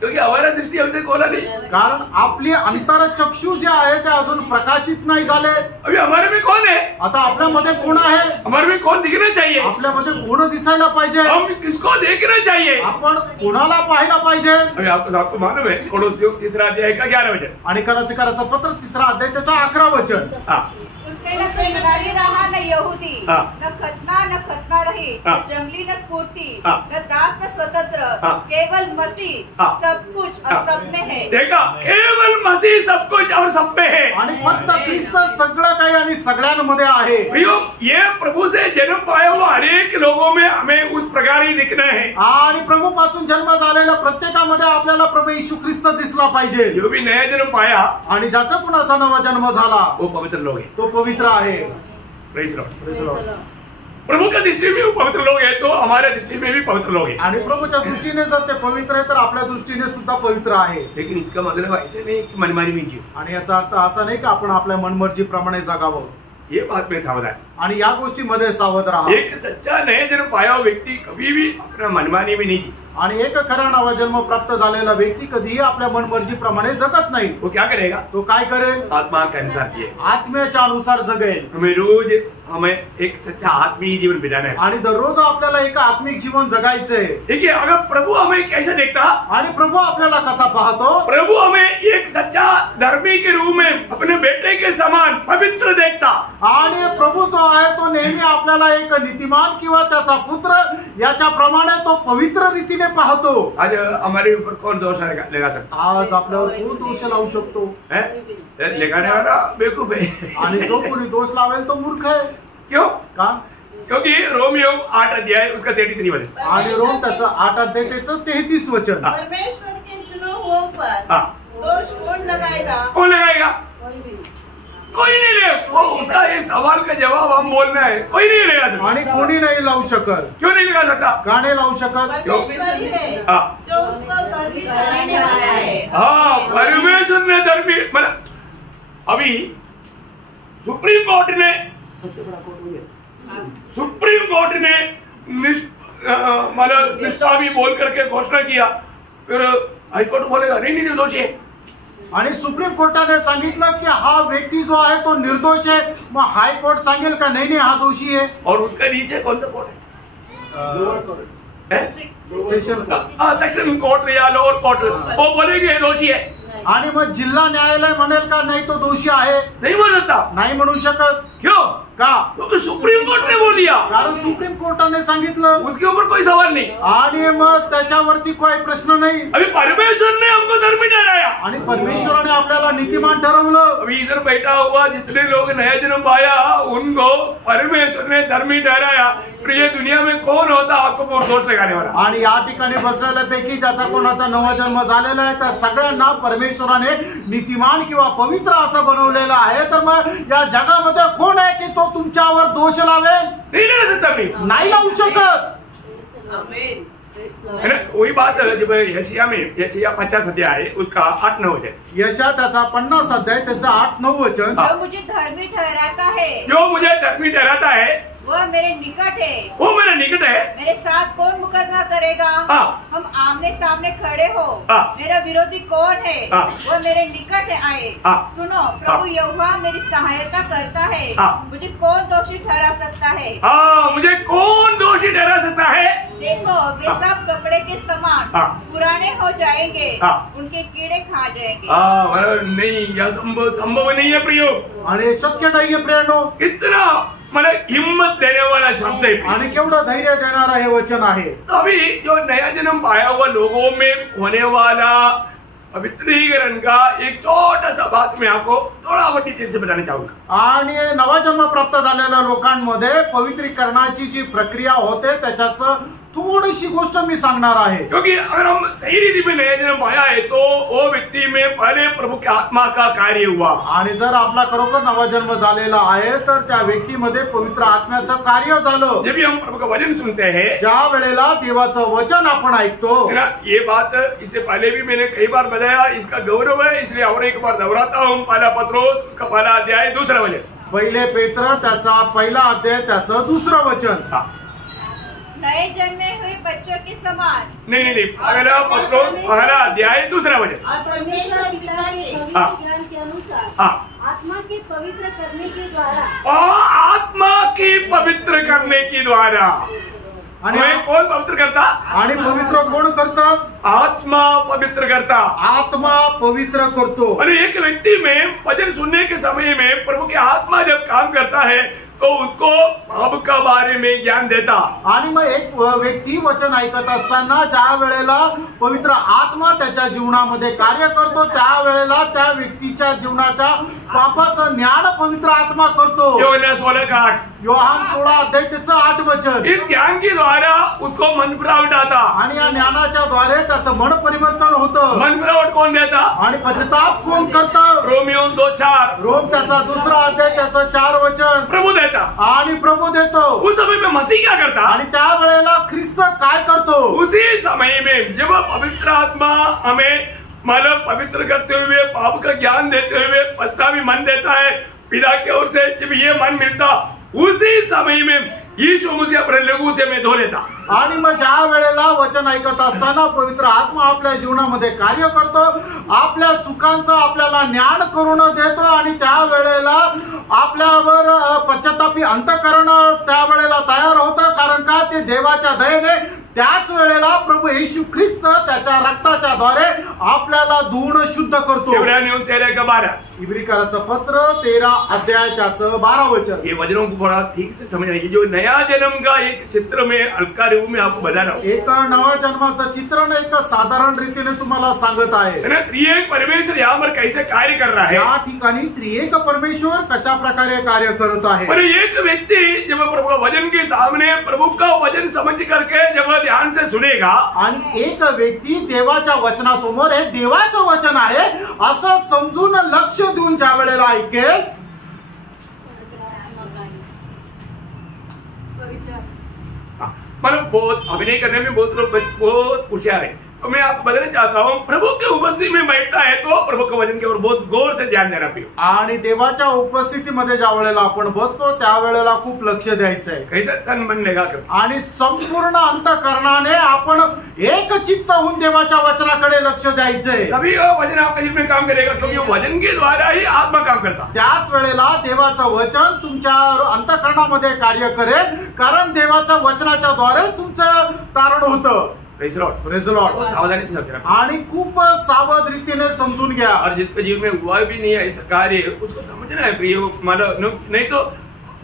क्योंकि हमारा दृष्टि अभी तक खोला नहीं। कारण आपली अंतरचक्षु जे आहे ते अजून प्रकाशित नाही झाले। अभी हमारे में कौन है? आता आपल्यामध्ये कोण आहे? हमारे में कौन दिखना चाहिए? आपल्यामध्ये कोण दिसायला पाहिजे? हम किसको देखना चाहिए? आपण कोणाला पाहायला पाहिजे? अभी आपको मालूम है कोलोसियों 3 अध्याय का 11 वचन। आणि कलासिकाराचं पत्र 3 अध्याय त्याचं 11 वचन। उसमें न खतनारी रहा न यहूदी, हाँ। न खतना रही, न हाँ। जंगली न स्फूर्ति, हाँ। न दास न स्वतंत्र, हाँ। केवल मसीह हाँ। सब कुछ और सब में है। देखा, केवल मसीह सब कुछ और सब में है। आणि फक्त ख्रिस्त सगळं काही आणि सगळ्यांमध्ये आहे। प्रियो, ये प्रभु से जन्म पाया हुआ अनेक लोगों में हमें उस प्रकार ही दिखना है। आणि प्रभू पासून जन्म झालेल्या प्रत्येकामध्ये आपल्याला प्रभू येशू ख्रिस्त दिसला पाहिजे। जो भी नया जन्म पाया आणि ज्याचा कुणाचा नवा जन्म झाला वो पवित्र लोग हैं। तो पवित्र आहे। Praise Lord. प्रभु का दृष्टि में वो पवित्र लोग हैं तो हमारे दृष्टि में भी पवित्र लोग हैं। आणि प्रभूच्या दृष्टीने जर ते पवित्र आहे तर आपल्या दृष्टीने सुद्धा पवित्र आहे। लेकिन इसका मतलब ऐसे नहीं कि मनमानी में जियो। आणि याचा अर्थ असा नाही की आपण आपल्या मनमर्जीप्रमाणे जगावं। ये बात में सावधान। आणि या गोष्टीमध्ये सावध राहा। एक सच्चा नया जन्म पाया हुआ व्यक्ति कभी भी अपना मनमानी में नहीं जी। आणि एक खरा नवा जन्म प्राप्त झालेला व्यक्ती कधीही आपल्या मनमर्जीप्रमाणे जगत नाही। वो क्या करेगा? तो काय करेल? आत्मा के अनुसार जिए। आत्म्याच्या अनुसार जगेल। हमें एक सच्चा आत्मीय जीवन बिताना है। आणि दररोज आपल्याला एक आत्मिक जीवन जगायचंय। देखिए, अगर प्रभु हमें कैसे देखता? आणि प्रभू आपल्याला कसा पाहतो? प्रभु हमें एक सच्चा धर्मी के रूप में अपने बेटे के समान पवित्र देखता। आणि प्रभू जो आहे तो नेहमी आपल्याला एक नीतिमान किंवा त्याचा पुत्र याच्या प्रमाणे तो पवित्र रीतीने पाहतो। आज हमारे ऊपर कौन दोष लगा सकता? आज आपल्यावर कोण दोष लावू शकतो? लगाने वाला बेवकूफ है। आणि जो कोणी दोष लावेल तो मूर्ख आहे। क्यों? का? क्योंकि रोमियो 8 अध्याय उसका 33 वचन। आणि रोम त्याचं 8 अध्याय त्याचं 33 वचन। परमेश्वर के चुने हुओं पर हाँ। दोष कौन लगाएगा? कौन लगाएगा? कोई नहीं ले। वो उसका एक सवाल का जवाब हम बोलना है, कोई नहीं लगा सकता। आणि कोणी नाही लावू शकत। क्यों नहीं लगा सकता? का नाही लावू शकत? परमेश्वर ही है हाँ। जो उसको धर्मी ठहराया है। हाँ, परमेश्वर ने धर्मी मतलब अभी सुप्रीम कोर्ट ने मतलब निष्ठा बोल करके घोषणा किया, फिर हाईकोर्ट बोलेगा नहीं दोषी है। आणि सुप्रीम कोर्टाने सांगितलं की हा व्यक्ती जो आहे तो निर्दोष आहे, मग हायकोर्ट सांगेल का नाही हा दोषी आहे? और उसका नीचे कौन सा कोर्ट है? सेक्शन कोर्ट या लोअर कोर्ट, वो बोलेंगे दोषी है। आणि मग जिल्हा न्यायालय म्हणेल का नाही तो दोषी आहे? नहीं बोल सकता। नाही म्हणू शकत। क्यों? का? क्योंकि सुप्रीम कोर्ट ने बोल दिया। कारण सुप्रीम कोर्टाने सांगितलं। उसके ऊपर कोई सवाल नहीं। आणि मग त्याच्यावरती कोई प्रश्न नाही। अभी परमेश्वर ने हमको धर्मी ठहराया। आणि परमेश्वराने आपल्याला नीतिमान ठरवलं। अभी इधर बैठा हुआ जितने लोग नया जन्म पाया उनको परमेश्वर ने धर्मी ठहराया। फिर ये दुनिया में कौन होता आपको दोष लगाने वाला? आणि या ठिकाणी बसलेल्यापैकी ज्याचा कोणाचा नवा जन्म झालेला आहे त्या सगळ्यांना परमेश्वराने नीतिमान किंवा पवित्र असं बनवलेलं आहे। तर मग या जगामध्ये कोण आहे की तो तुमच्यावर दोष लावेल? नहीं लगा सकता। मी नाही लावू शकत। है ना? वही बात जब यशाया में 50 अध्याय उसका 8-9 है। यशा त्याचा 50 अध्याय त्याचा 8-9 वचन। जो मुझे धर्मी ठहराता है, जो मुझे धर्मी ठहराता है वह मेरे निकट है। वो मेरे निकट है। मेरे साथ कौन मुकदमा करेगा? हाँ। हम आमने सामने खड़े हो। हाँ। मेरा विरोधी कौन है? हाँ। वह मेरे निकट आए। हाँ। सुनो, प्रभु हाँ। यहोवा मेरी सहायता करता है। हाँ। मुझे कौन दोषी ठहरा सकता है? हाँ, मुझे कौन दोषी ठहरा सकता है? देखो, वे हाँ। सब कपड़े के समान हाँ। पुराने हो जाएंगे। हाँ। उनके कीड़े खा जाएंगे। हाँ, मतलब नहीं, यह संभव नहीं है प्रियो। आणि शक्य नाहीये प्रियानो। इतना मतलब हिम्मत देने वाला शब्द है। आणि केवढं धैर्य देणारं हे वचन आहे। अभी जो नया जन्म पाया हुआ लोगों में होने वाला पवित्रीकरण का एक छोटा सा बात मैं आपको थोड़ा और डिटेल से बताना चाहूंगा। आणि नवा जन्म प्राप्त झालेल्या लोकांमध्ये पवित्रीकरणाची जी प्रक्रिया होते त्याच्याचं थोडीशी गोष्ट मी सांगणार आहे. क्योंकि अगर हम सही रीति में नया जन्म पाया है तो वो व्यक्ति में पहले प्रभु की आत्मा का कार्य हुआ. आणि जर आपला खरोखर नवा जन्म झालेला आहे तर त्या व्यक्तीमध्ये पवित्र आत्म्याचं कार्य झालं. जब भी हम प्रभु का वचन सुनते हैं, ज्या वेळेला देवाचं वचन आपण ऐकतो, ये बात इससे पहले भी मैंने कई बार बताया, इसका गौरव है इसलिए और एक बार दोहराता हूँ. पहला पत्रोस का पहला अध्याय दूसरा वचन. पहिले पेत्र त्याचा पहिला अध्याय त्याचं दुसरं वचन. नए जन्मे हुए बच्चों के समान. नहीं, पहला पत्रोस पहला अध्याय दूसरा वचन. और परमेश्वर पिता के पवित्र ज्ञान के अनुसार आत्मा के पवित्र करने के द्वारा, और आत्मा की पवित्र करने के द्वारा. हमें कौन पवित्र करता? आणि पवित्र कोण करतं? आत्मा पवित्र करता. आत्मा पवित्र करतो. और एक व्यक्ति में वचन सुनने के समय में प्रभु की आत्मा जब काम करता है तो उसको पाप का बारे में ज्ञान देता. आणि मग एक व्यक्ती वचन ऐकत असताना ज्या वेळेला पवित्र आत्मा त्याच्या जीवनामध्ये कार्य करतो त्यावेळेला त्या व्यक्तीच्या जीवनाच्या पापाचं ज्ञान पवित्र आत्मा करतो. योहान 16:8. योहान 16 अध्याय त्याचं 8 वचन. इस ज्ञान के द्वारा उसको मन फिरावट आता. आणि या ज्ञानाच्या द्वारे त्याचं मन परिवर्तन होतं. मन फिरावट कोण देता? आणि पश्चाताप कोण करतं? रोमियो 2:4. रोम त्याचा दुसरा अध्याय त्याचं 4 वचन. प्रभु देता. आणि प्रभू देतो. उस समय में मसीह क्या करता? आणि त्या वेळेला ख्रिस्त काय करतो? उसी समय में जब पवित्र आत्मा हमें मतलब पवित्र करते हुए पाप का ज्ञान देते हुए पश्चातापी मन देता है पिता की ओर से, जब ये मन मिलता उसी समय में यीशु मसीह अपने लहू से मैं धो लेता. आणि मग ज्या वेळेला वचन ऐकत असताना पवित्र आत्मा आपल्या जीवनामध्ये कार्य करतो, आपल्या चुकांचं आपल्याला ज्ञान करून देतो आणि त्या वेळेला आपल्यावर पश्चातापी अंतःकरण त्या वेळेला तयार होतं. कारण का? ते देवाच्या दयेने त्याच वेळेला प्रभू येशू ख्रिस्त त्याच्या रक्ताच्या द्वारे आपल्याला धुवून शुद्ध करतो. इब्रानियों 13:12. इब्रिकराचं पत्र 13 अध्याय त्याचं 12 वचन. ये वचनों को बड़ा ठीक से समझना है. जो नया जन्म का एक चित्र में हल्का रूप में आपको बता रहा हूँ. एक नवा जन्माचं चित्रण एक साधारण रीतीने तुम्हाला सांगत आहे. त्रिएक परमेश्वर यहाँ पर कैसे कार्य कर रहा है. या ठिकाणी त्रिएक परमेश्वर कशा प्रकारे कार्य करत आहे. पर एक व्यक्ति जब प्रभु का वचन के सामने प्रभु का वचन समझ करके जब ध्यान से सुनेगा, आणि एक व्यक्ती देवाच्या वचनासमोर हे देवाचं वचन आहे असं समजून लक्ष देऊन ज्या वेळेला ऐकेल, मतलब बहुत अभिनय करने में बहुत लोग बहुत होशियार है. तो मैं आपको बताना चाहता हूँ, प्रभु के उपस्थिति में बैठता है तो प्रभु के वचन के ऊपर बहुत गौर से ध्यान देना पियो. आणि देवाच्या उपस्थितीमध्ये ज्या वेळेला आपण बसतो त्यावेळेला खूप लक्ष द्यायचंय. कैसा तन मन लगा कर आणि संपूर्ण अंतःकरणाने आपण एक चित्त होऊन देवाच्या वचनाकडे लक्ष द्यायचंय. तभी वो वचन आपके जीवन में काम करेगा, क्योंकि वचन के द्वारा ही आत्मा काम करता. त्याच वेळेला देवाचं वचन तुमच्या अंतःकरणामध्ये कार्य करेल, कारण देवाच्या वचनाच्या द्वारेच तुमचं तारण होतं. Praise the Lord. सावधानी से समझना. आणि खूप सावध रीतीने समजून घ्या. और जिसके जीवन में हुआ भी नहीं है ऐसा कार्य, उसको समझना है प्रिय. मतलब नहीं तो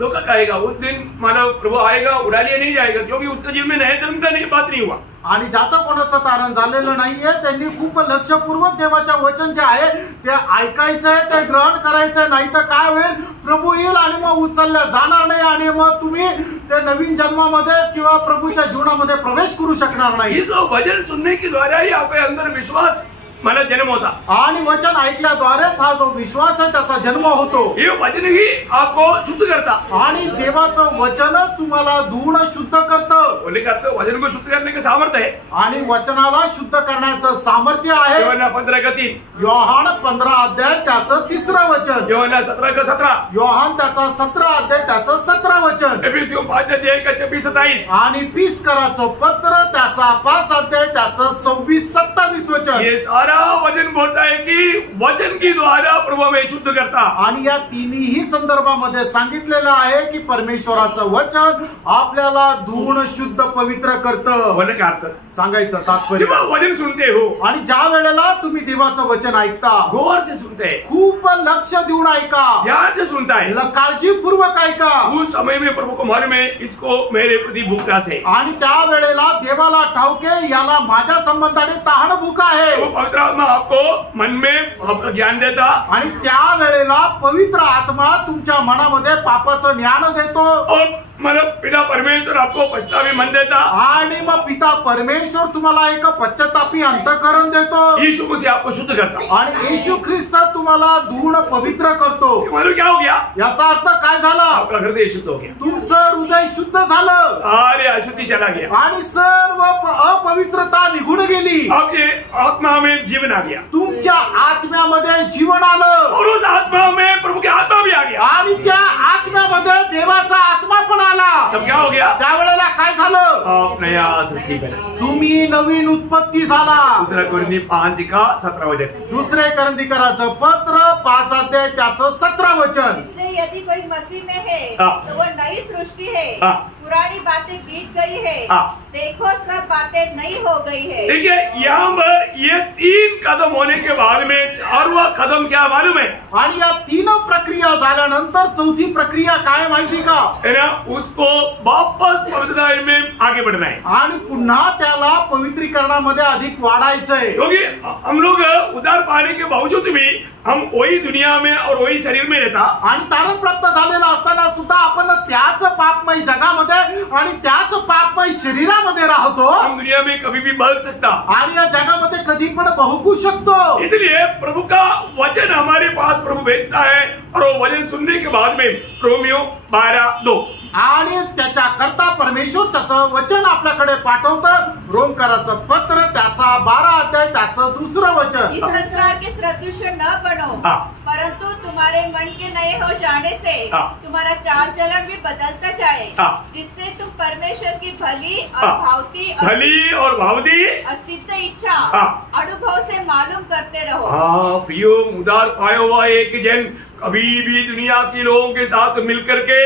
धोखा खाएगा. उस दिन मतलब प्रभु आएगा उड़ा लिया नहीं जाएगा, क्योंकि उसके जीवन में नए जन्म का नहीं बात नहीं हुआ. आणि ज्याचं कोणाचं तारण झालेलं नाहीये त्यांनी खूप लक्षपूर्वक देवाच्या वचन जे आहे ते ऐकायचंय, ते ग्रहण करायचंय. नाही तर काय होईल, प्रभू येईल आणि मग उचलल्या जाणार नाही आणि मग तुम्ही ते नवीन जन्मामध्ये किंवा प्रभूच्या जीवनामध्ये प्रवेश करू शकणार नाही. जो वचन सुनने के द्वारा ही आपके अंदर विश्वास मला जन्म होता. आणि वचन ऐकल्याद्वारेच हा जो विश्वास आहे त्याचा जन्म होतो. हे वचन ही आपको शुद्ध करता. आणि देवाचं वचनच तुम्हाला धुवून शुद्ध करतं. बोले करते वचन को शुद्ध करने के सामर्थ्य है. आणि वचनाला शुद्ध करण्याचं सामर्थ्य आहे. योहान 15:3. योहान 15 अध्याय त्याचं 3रं वचन. योहान 17:17. योहान त्याचा 17 अध्याय त्याचं 17 वचन. एफिसियों 5 अध्याय 26-27. आणि पिस्कराचं पत्र त्याचा 5 अध्याय त्याचं 26-27 वचन. ये सारा वचन बोलता है कि वचन के द्वारा प्रभु हमें शुद्ध करता. आणि या तिन्ही संदर्भामध्ये सांगितलेलं आहे की परमेश्वराचं वचन आपल्याला धुवून शुद्ध पवित्र करतं. बोले का अर्थ सांगायचं तात्पर्य, वचन सुनते हो आणि ज्या वेळेला तुम्ही देवाचं वचन ऐकता गौर से सुनते हैं, खूप लक्ष देऊन ऐका, ध्यान से सुनता है, काळजीपूर्वक ऐका. उस समय में प्रभु को मालूम है इसको मेरे प्रति भूखा से. आणि त्या वेळेला देवाला ठाऊके याला माझ्या संबंधाने तहान भूक आहे. वो पवित्र आत्मा आपको मन में आपका ज्ञान देता. आणि त्या वेळेला पवित्र आत्मा तुमच्या मनामध्ये पापाचं ज्ञान देतो. और मतलब पिता परमेश्वर आपको पश्चातापी मन देता, आणि मग पिता परमेश्वर तुम्हाला एक पश्चातापी अंतःकरण देतो, यीशु मसीह आपको शुद्ध करता। आणि येशू ख्रिस्त तुम्हाला धुवून पवित्र करतो। मतलब क्या हो गया? याचा अर्थ काय झाला? आपका हृदय शुद्ध हो गया, तुमचं हृदय शुद्ध झालं, सारे अशुद्धि चला गया, आणि सर्व अपवित्रता निघून गेली, आपके आत्मा में जीवन आ गया, तुमच्या आत्म्यामध्ये जीवन आलं, और उस आत्मा में प्रभु की आत्मा भी आ गया। आणि त्या आत्म्यामध्ये देवाचा आत्मा पण आला। तब क्या हो गया? त्यावेळेला काय झालं? आप नया सृष्टि बना। तुम्ही नवीन उत्पत्ती झाला। दूसरा कोरिन्थी 5:17 वचन, दुसरे करंदीकराचं पत्र 5 अध्याय त्याचं 17 वचन। इसलिए यदि कोई मसीह में है हाँ। तो वह नई सृष्टि है, हाँ। पुरानी बातें बीत गई है, हाँ। देखो सब बातें नई हो गई है। देखिए यहाँ पर ये 3 कदम होने के बाद में 4वां कदम क्या मालूम है? आणि या 3 प्रक्रिया झाल्यानंतर 4थी प्रक्रिया काय माहिती का? है ना, उसको वापस पवित्रता में आगे बढ़ना है, आणि पुन्हा त्याला पवित्रीकरणामध्ये अधिक वाढायचंय। क्योंकि हम लोग उद्धार पाने के बावजूद भी हम वही दुनिया में और वही शरीर में रहता, आणि तारण प्राप्त झालेला असताना सुद्धा आपण त्याच पापमय जगामध्ये आणि त्याच पापमय शरीरामध्ये राहतो, हम दुनिया में कभी भी बढ़ सकता, आणि या जगामध्ये कधी पण बहुकू शकतो। इसलिए प्रभु का वचन हमारे पास प्रभु भेजता है, और वो वचन सुनने के बाद में रोमियो 12:2, आणि त्याच्या करता परमेश्वर त्याचं वचन आपल्याकडे पाठवतं। रोमकराचं पत्र त्याचा 12 अध्याय त्याचं 2रं वचन। इस संसार के सदृश न बनो, हाँ। परंतु तुम्हारे मन के नए हो जाने से हाँ। तुम्हारा चाल चलन भी बदलता जाए, हाँ। जिससे तुम परमेश्वर की भली और हाँ। भावती भली और भावती और सिद्ध इच्छा हाँ। अनुभव से मालूम करते रहो। हाँ प्रियो, उदार पाया हुआ एक जन कभी भी दुनिया के लोगों के साथ मिलकर के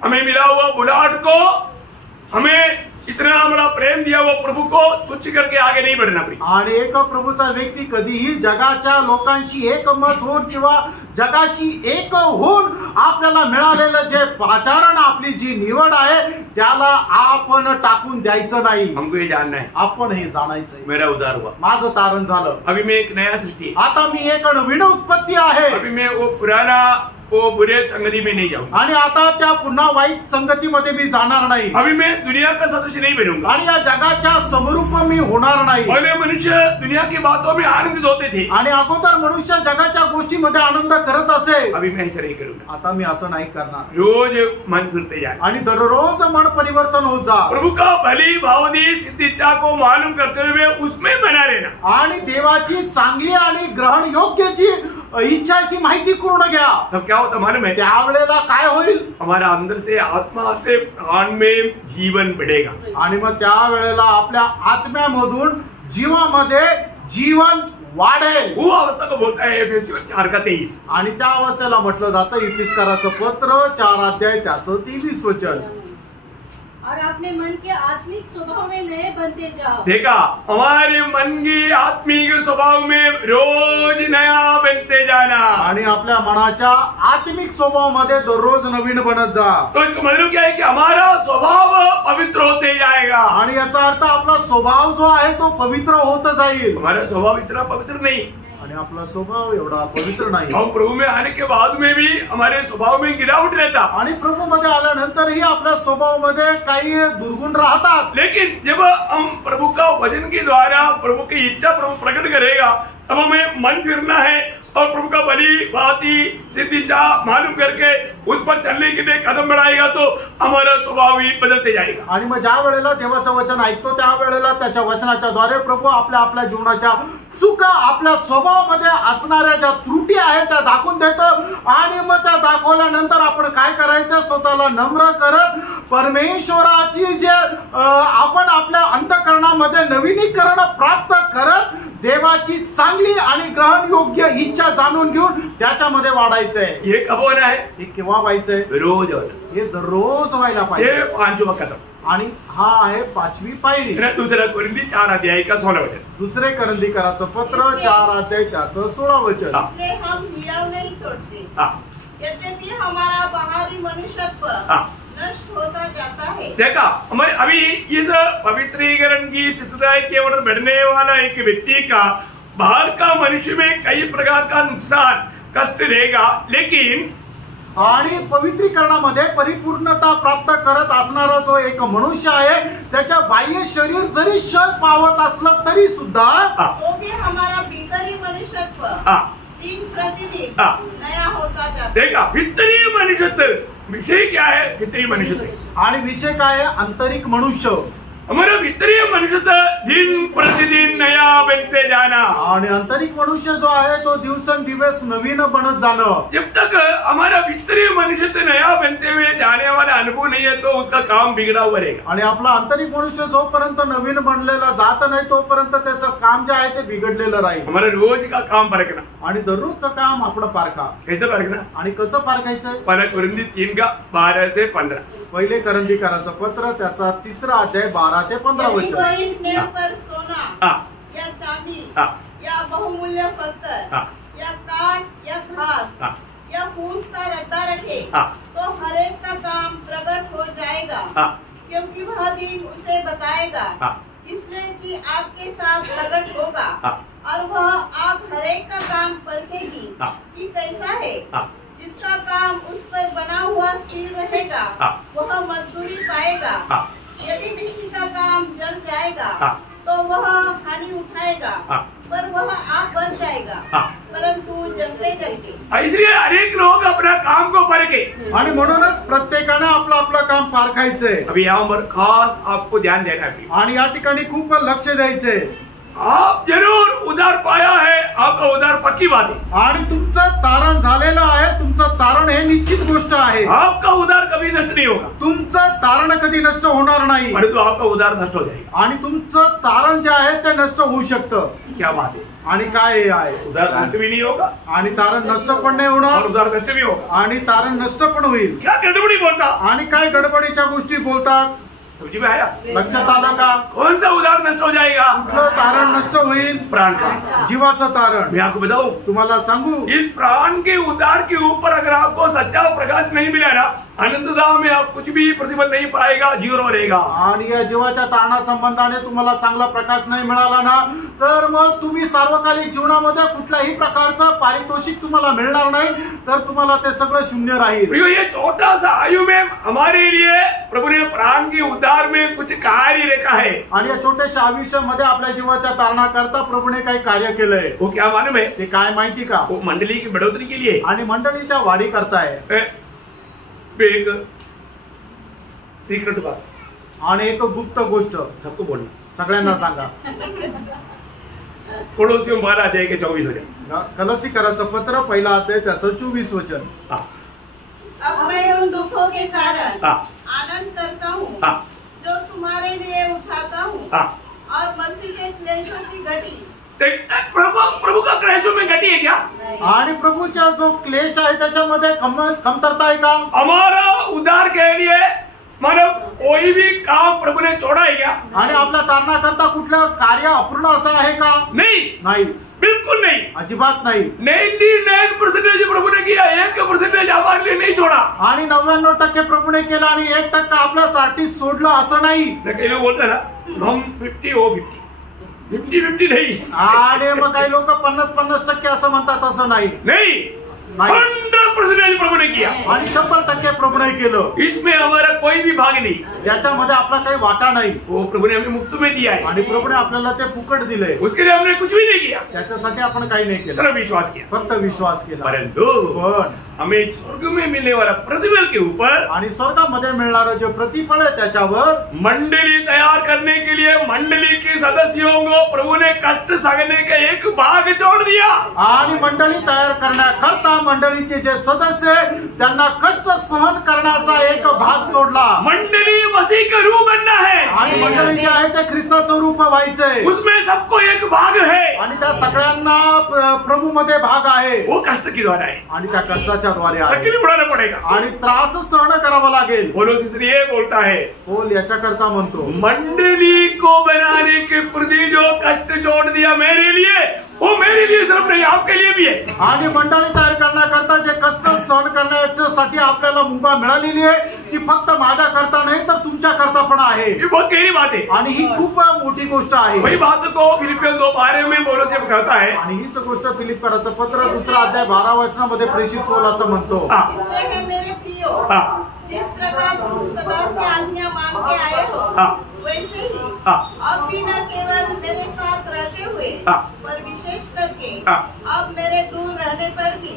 हमें मिला हुआ बुलाहट को, हमें इतना हमारा प्रेम दिया हुआ प्रभु को तुच्छ करके आगे नहीं बढ़ना पड़ी। आणि एक प्रभूचा व्यक्ती कधीही जगाच्या लोकांशी एकमत होऊन किंवा जगाशी एक होऊन आपल्याला मिळालेलं जे आचरण, आपली जी निवड आहे त्याला आपण टाकून द्यायचं नाही। हमको ये जानना है, आपण हे जाणायचंय, मेरा उद्धार हुआ, माझं तारण झालं, अभी मैं एक नया सृष्टि है, आता मी एक नवीन उत्पत्ती आहे, अभी मैं वो पुराना वो बुरे संगति में नहीं जाऊंगा, आणि आता त्या पुन्हा वाईट संगतीमध्ये मी जाणार नाही, अभी मैं दुनिया का सदस्य नहीं बनूंगा। आणि या जगाच्या समरूप मी होणार नाही। पहले मनुष्य दुनिया की बातों में आनंदित होते थे, आणि अगोदर मनुष्य जगाच्या गोष्टीमध्ये आनंद करत असे, अभी मैं ऐसा नहीं करूंगा। आता मी असं नाही करणार। रोज मन फिरते जाए, आणि दररोज मन परिवर्तन होत जा, प्रभु का भली भावनी सिद्ध इच्छा को मालूम करते हुए उसमें बना रहना, आणि देवाची चांगली आणि ग्रहण योग्य जी इच्छा आहे ती माहिती करून घ्या। तब क्या होता मालूम है? त्यावेळेला काय होईल? हमारा अंदर से आत्मा से प्राण में जीवन बढ़ेगा, आणि मग त्यावेळेला आपल्या आत्म्यामधून जीवामध्ये जीवन वाढेल। वो अवस्था को बोलता है एफेसियों 4:23, आणि त्या अवस्थेला म्हटलं जातं इफिसकाराचं पत्र 4 अध्याय त्याचं 23 वचन। और अपने मन के आत्मिक स्वभाव में नए बनते जाओ। देखा, हमारे मन की आत्मिक स्वभाव में रोज नया बनते जाना, आणि आपल्या मनाच्या आत्मिक स्वभावामध्ये दररोज नवीन बनत जा। तो इसका मतलब क्या है कि हमारा स्वभाव पवित्र होते जाएगा। आणि याचा अर्थ आपला स्वभाव जो आहे तो पवित्र होत जाईल। हमारा स्वभाव इतना पवित्र नहीं, आणि आपला स्वभाव एवढा पवित्र नाही। हम प्रभु में आने के बाद में भी हमारे स्वभाव में गिरावट रहता, आणि प्रभू मध्ये आल्यानंतरही आपल्या स्वभावामध्ये काही दुर्गुण राहतात। लेकिन जब हम प्रभु का वचन के द्वारा प्रभु की इच्छा प्रभु प्रकट करेगा, तब हमें मन फिरना है और प्रभु का भली भांति सिद्ध इच्छा मालूम करके उस पर चलने के लिए कदम बढ़ाएगा, तो हमारा स्वभाव ही बदलते जाएगा। आणि मग ज्या वेळेला देवाचं वचन ऐकतो त्यावेळेला त्याच्या वचनाच्या द्वारे प्रभू आपल्या जीवनाच्या चुका, आपल्या स्वभावामध्ये असणाऱ्या ज्या त्रुटी आहेत त्या दाखवून देतो, आणि मग त्या दाखवल्यानंतर आपण काय करायचं? स्वतःला नम्र करत परमेश्वराची जे आपण आपल्या अंतःकरणामध्ये नवीनीकरण प्राप्त करत देवाची चांगली आणि ग्रहण योग्य इच्छा जाणून घेऊन त्याच्यामध्ये वाढायचंय। ये कब होना है? हे केव्हा व्हायचंय? रोज होना, हे दररोज व्हायला पाहिजे। ये 5वां कदम, आणि हा आहे 5वी पायरी। दूसरा कोरिन्थी 4 अध्याय का 16 वचन। दुसरे करंदीकराचं पत्र 4 अध्याय त्याचं 16 वचन। इसलिए हम हियाव नहीं छोड़ते, यद्यपि हमारा बाहरी मनुष्यत्व नष्ट होता जाता है। देखा, हमारे अभी इस पवित्रीकरण की सिद्धता की ओर बढ़ने वाला एक व्यक्ति का बाहर का मनुष्य में कई प्रकार का नुकसान कष्ट रहेगा, लेकिन आणि पवित्रीकरणामध्ये परिपूर्णता प्राप्त करत असणारा जो एक मनुष्य आहे त्याच्या बाह्य शरीर जरी क्षय पावत असलं तरी सुद्धा तो भी हमारा भीतरी मनुष्यत्व दिन प्रतिदिन नया होता जाता है। देखा, भीतरी मनुष्यत्व विषय क्या है? भीतरी मनुष्यत्व आणि विषय काय आहे? आंतरिक मनुष्य। हमारा भीतरी मनुष्यत्व दिन प्रतिदिन नया बनते जाना। आणि आंतरिक मनुष्य जो आहे तो दिवसेंदिवस नवीन बनत जाणं। जब तक हमारा भीतरी मनुष्यत्व नया बनते हुए जाने वाला अनुभव नहीं है तो उसका काम बिगड़ा हुआ रहेगा। आणि आपला आंतरिक मनुष्य जोपर्यंत नवीन बनलेला जात नाही तोपर्यंत त्याचं काम जे आहे ते बिघडलेलं राहील। हमारा रोज का काम परखना आणि दररोजचं काम आपलं पारखा। कैसे परखना? आणि कसं पारखायचं? पहला कुरिन्थी 3:12 से 15। पहिले करंथीकरांचं पत्र त्याचा 3रा अध्याय 12 ते 15 यदि वचन। कोई स्नेह पर सोना या चांदी या बहुमूल्य पत्थर या काठ या घास या फूस का रद्दा रखे तो हर एक का काम प्रकट हो जाएगा, क्योंकि वह दिन उसे बताएगा, इसलिए कि आपके साथ प्रकट होगा और वह आप हर एक का काम परखेगी कि कैसा है। जिसका काम उस पर बना हुआ स्थिर रहेगा वह मजदूरी पाएगा। यदि किसी का काम जल जाएगा तो वह हानि उठाएगा, पर वह आप बन जाएगा, परंतु जलते जलते। इसलिए अनेक लोग अपना काम को परखे आणि म्हणूनच प्रत्येकाने आपलं आपलं काम पारखायचंय। अभी यहाँ पर खास आपको ध्यान देना है आणि या ठिकाणी खूप लक्ष द्यायचंय। आप जरूर उधार पाया है, आपका उधार पक्की बात है। आणि तुमचं तारण झालेलं आहे, तुमचं तारण हे निश्चित गोष्ट आहे। आपका उधार कभी नष्ट नहीं होगा, तुमचं तारण कधी नष्ट होणार नाही, परंतु आपका उधार नष्ट हो जाएगा। आणि तुमचं तारण जे आहे ते नष्ट होऊ शकतं। क्या बात है? आणि काय हे आहे? उधार नष्ट भी नहीं होगा आणि तारण नष्ट पण नाही और होणार उधार नष्ट भी होगा। आणि तारण नष्ट पण होईल। क्या गड़बड़ी बोलता? आणि काय गडबडीच्या गोष्टी बोलतात? समझ में आया? लक्षात आलं का? कौन सा उधार नष्ट हो जाएगा? कुठलं तारण नष्ट होईल? प्राण का। जीवाचं तारण। मैं आपको बताऊं, तुम्हाला सांगू, इस प्राण के उधार के ऊपर अगर आपको सच्चा प्रकाश नहीं मिला ना, अनंतता में आप कुछ भी प्रतिफल नहीं पाएगा, जीरो रहेगा। आणि या जीवाच्या तारणा संबंधाने तुम्हाला चांगला प्रकाश नाही मिळाला ना तर मग तुम्ही सार्वकालिक जीवनामध्ये कुठल्याही प्रकारचं पारितोषिक तुम्हाला मिळणार नाही, तर तुम्हाला ते सगळं शून्य राहील। प्रियो, ये छोटा सा आयु में हमारे लिए प्रभु ने प्राण के उद्धार में कुछ कार्य रखा है। आणि या छोट्याशा आयुष्यामध्ये आपल्या जीवाच्या तारणाकरता प्रभूने काही कार्य केलंय। वो क्या मालूम है? ते काय माहिती का? वो मंडली की बढ़ोतरी के लिए आणि मंडळीच्या वाढी करताय। एक सीक्रेट बात आणि एक गुप्त गोष्ट सबको बोलनी, सगळ्यांना सांगा। पड़ोसियों 12 अध्याय के 24 वचन। कलसीकराचं पत्र पहिला अध्याय त्याचं 24 वचन। अब मैं उन दुखों के कारण आनंद करता हूँ जो तुम्हारे लिए उठाता हूँ और मसीह के क्लेशों की घटी। प्रभु का क्लेशों में घटी है क्या? आणि प्रभूचा जो क्लेश आहे त्याच्यामध्ये कमतरता आहे का? हमारा उद्धार के लिए मतलब कोई भी काम प्रभु ने छोड़ा है क्या? आणि आपल्या तारणाकरता कुठलं कार्य अपूर्ण असं आहे का? नाही, बिल्कुल नहीं, अजिबात नाही। 99% प्रभु ने किया, 1% हमारे लिए नहीं छोड़ा। आणि 99% प्रभूने केला आणि 1% आपल्यासाठी सोडलं असं नाही। काही लोक बोलतात ना हम 50 हो 50 नहीं। आणि मग काही लोक 50% असं म्हणतात, असं नाही। 100% प्रभु ने किया आणि 100% प्रभूने केलं। इसमें हमारा कोई भी भाग नहीं, याच्यामध्ये आपला काही वाटा नाही। वो प्रभु ने हमें मुफ्त में दिया है आणि प्रभूने आपल्याला ते फुकट दिलंय। उसके लिए हमने कुछ भी नहीं किया, त्याच्यासाठी आपण काही नाही केलं, सिर्फ विश्वास किया, फक्त विश्वास केला। परंतु पण हमें स्वर्ग में मिलने वाला प्रतिफल के ऊपर आणि स्वर्गामध्ये मिळणारं जे प्रतिफळ आहे त्याच्यावर मंडली तैयार करने के लिए मंडली के सदस्यों को प्रभु ने कष्ट सहने का एक भाग छोड़ दिया। आणि मंडळी तयार करण्याकरता मंडळीचे जे सदस्य आहे त्यांना कष्ट सहन करण्याचा एक भाग सोडला। मंडली मसीह का रूप बनना है आणि मंडळी जे आहे ते ख्रिस्ताचं रूप व्हायचंय, उसमें सबको एक भाग है आणि त्या सगळ्यांना प्रभू मध्ये भाग आहे। वो कष्ट के द्वारा है आणि त्या कष्टाच्या द्वारे आहे तकलीफ उठाना पड़ेगा आणि त्रास सहन करावा लागेल। पौलुस इसलिए बोलता है, पौल याच्याकरता म्हणतो मंडली को बनाने के प्रति जो कष्ट छोड़ दिया मेरे लिए वो मेरे लिए सिर्फ नहीं, आपके लिए भी है। आणि मंडळी तयार करण्याकरता जे कष्ट सहन करण्यासाठी आपल्याला मुभा मिळालेली आहे ती फक्त माझ्या करता नाही तर तुमच्या करता पण आहे। ये बहुत गहरी बात है आणि ही खूप मोठी गोष्ट आहे। वही बात को फिलिपियन 2:12 में पौलुस ये कहता है, आणि हीच गोष्ट फिलिप्पीचं पत्र 2 अध्याय 12 वचनामध्ये प्रेषित पौल असं म्हणतो, इसलिए है मेरे प्रियो, जिस प्रकार तुम सदा से आज्ञा मान के आए हो वैसे ही अब भी न केवल मेरे साथ रहते हुए पर विशेष करके अब मेरे दूर रहने पर भी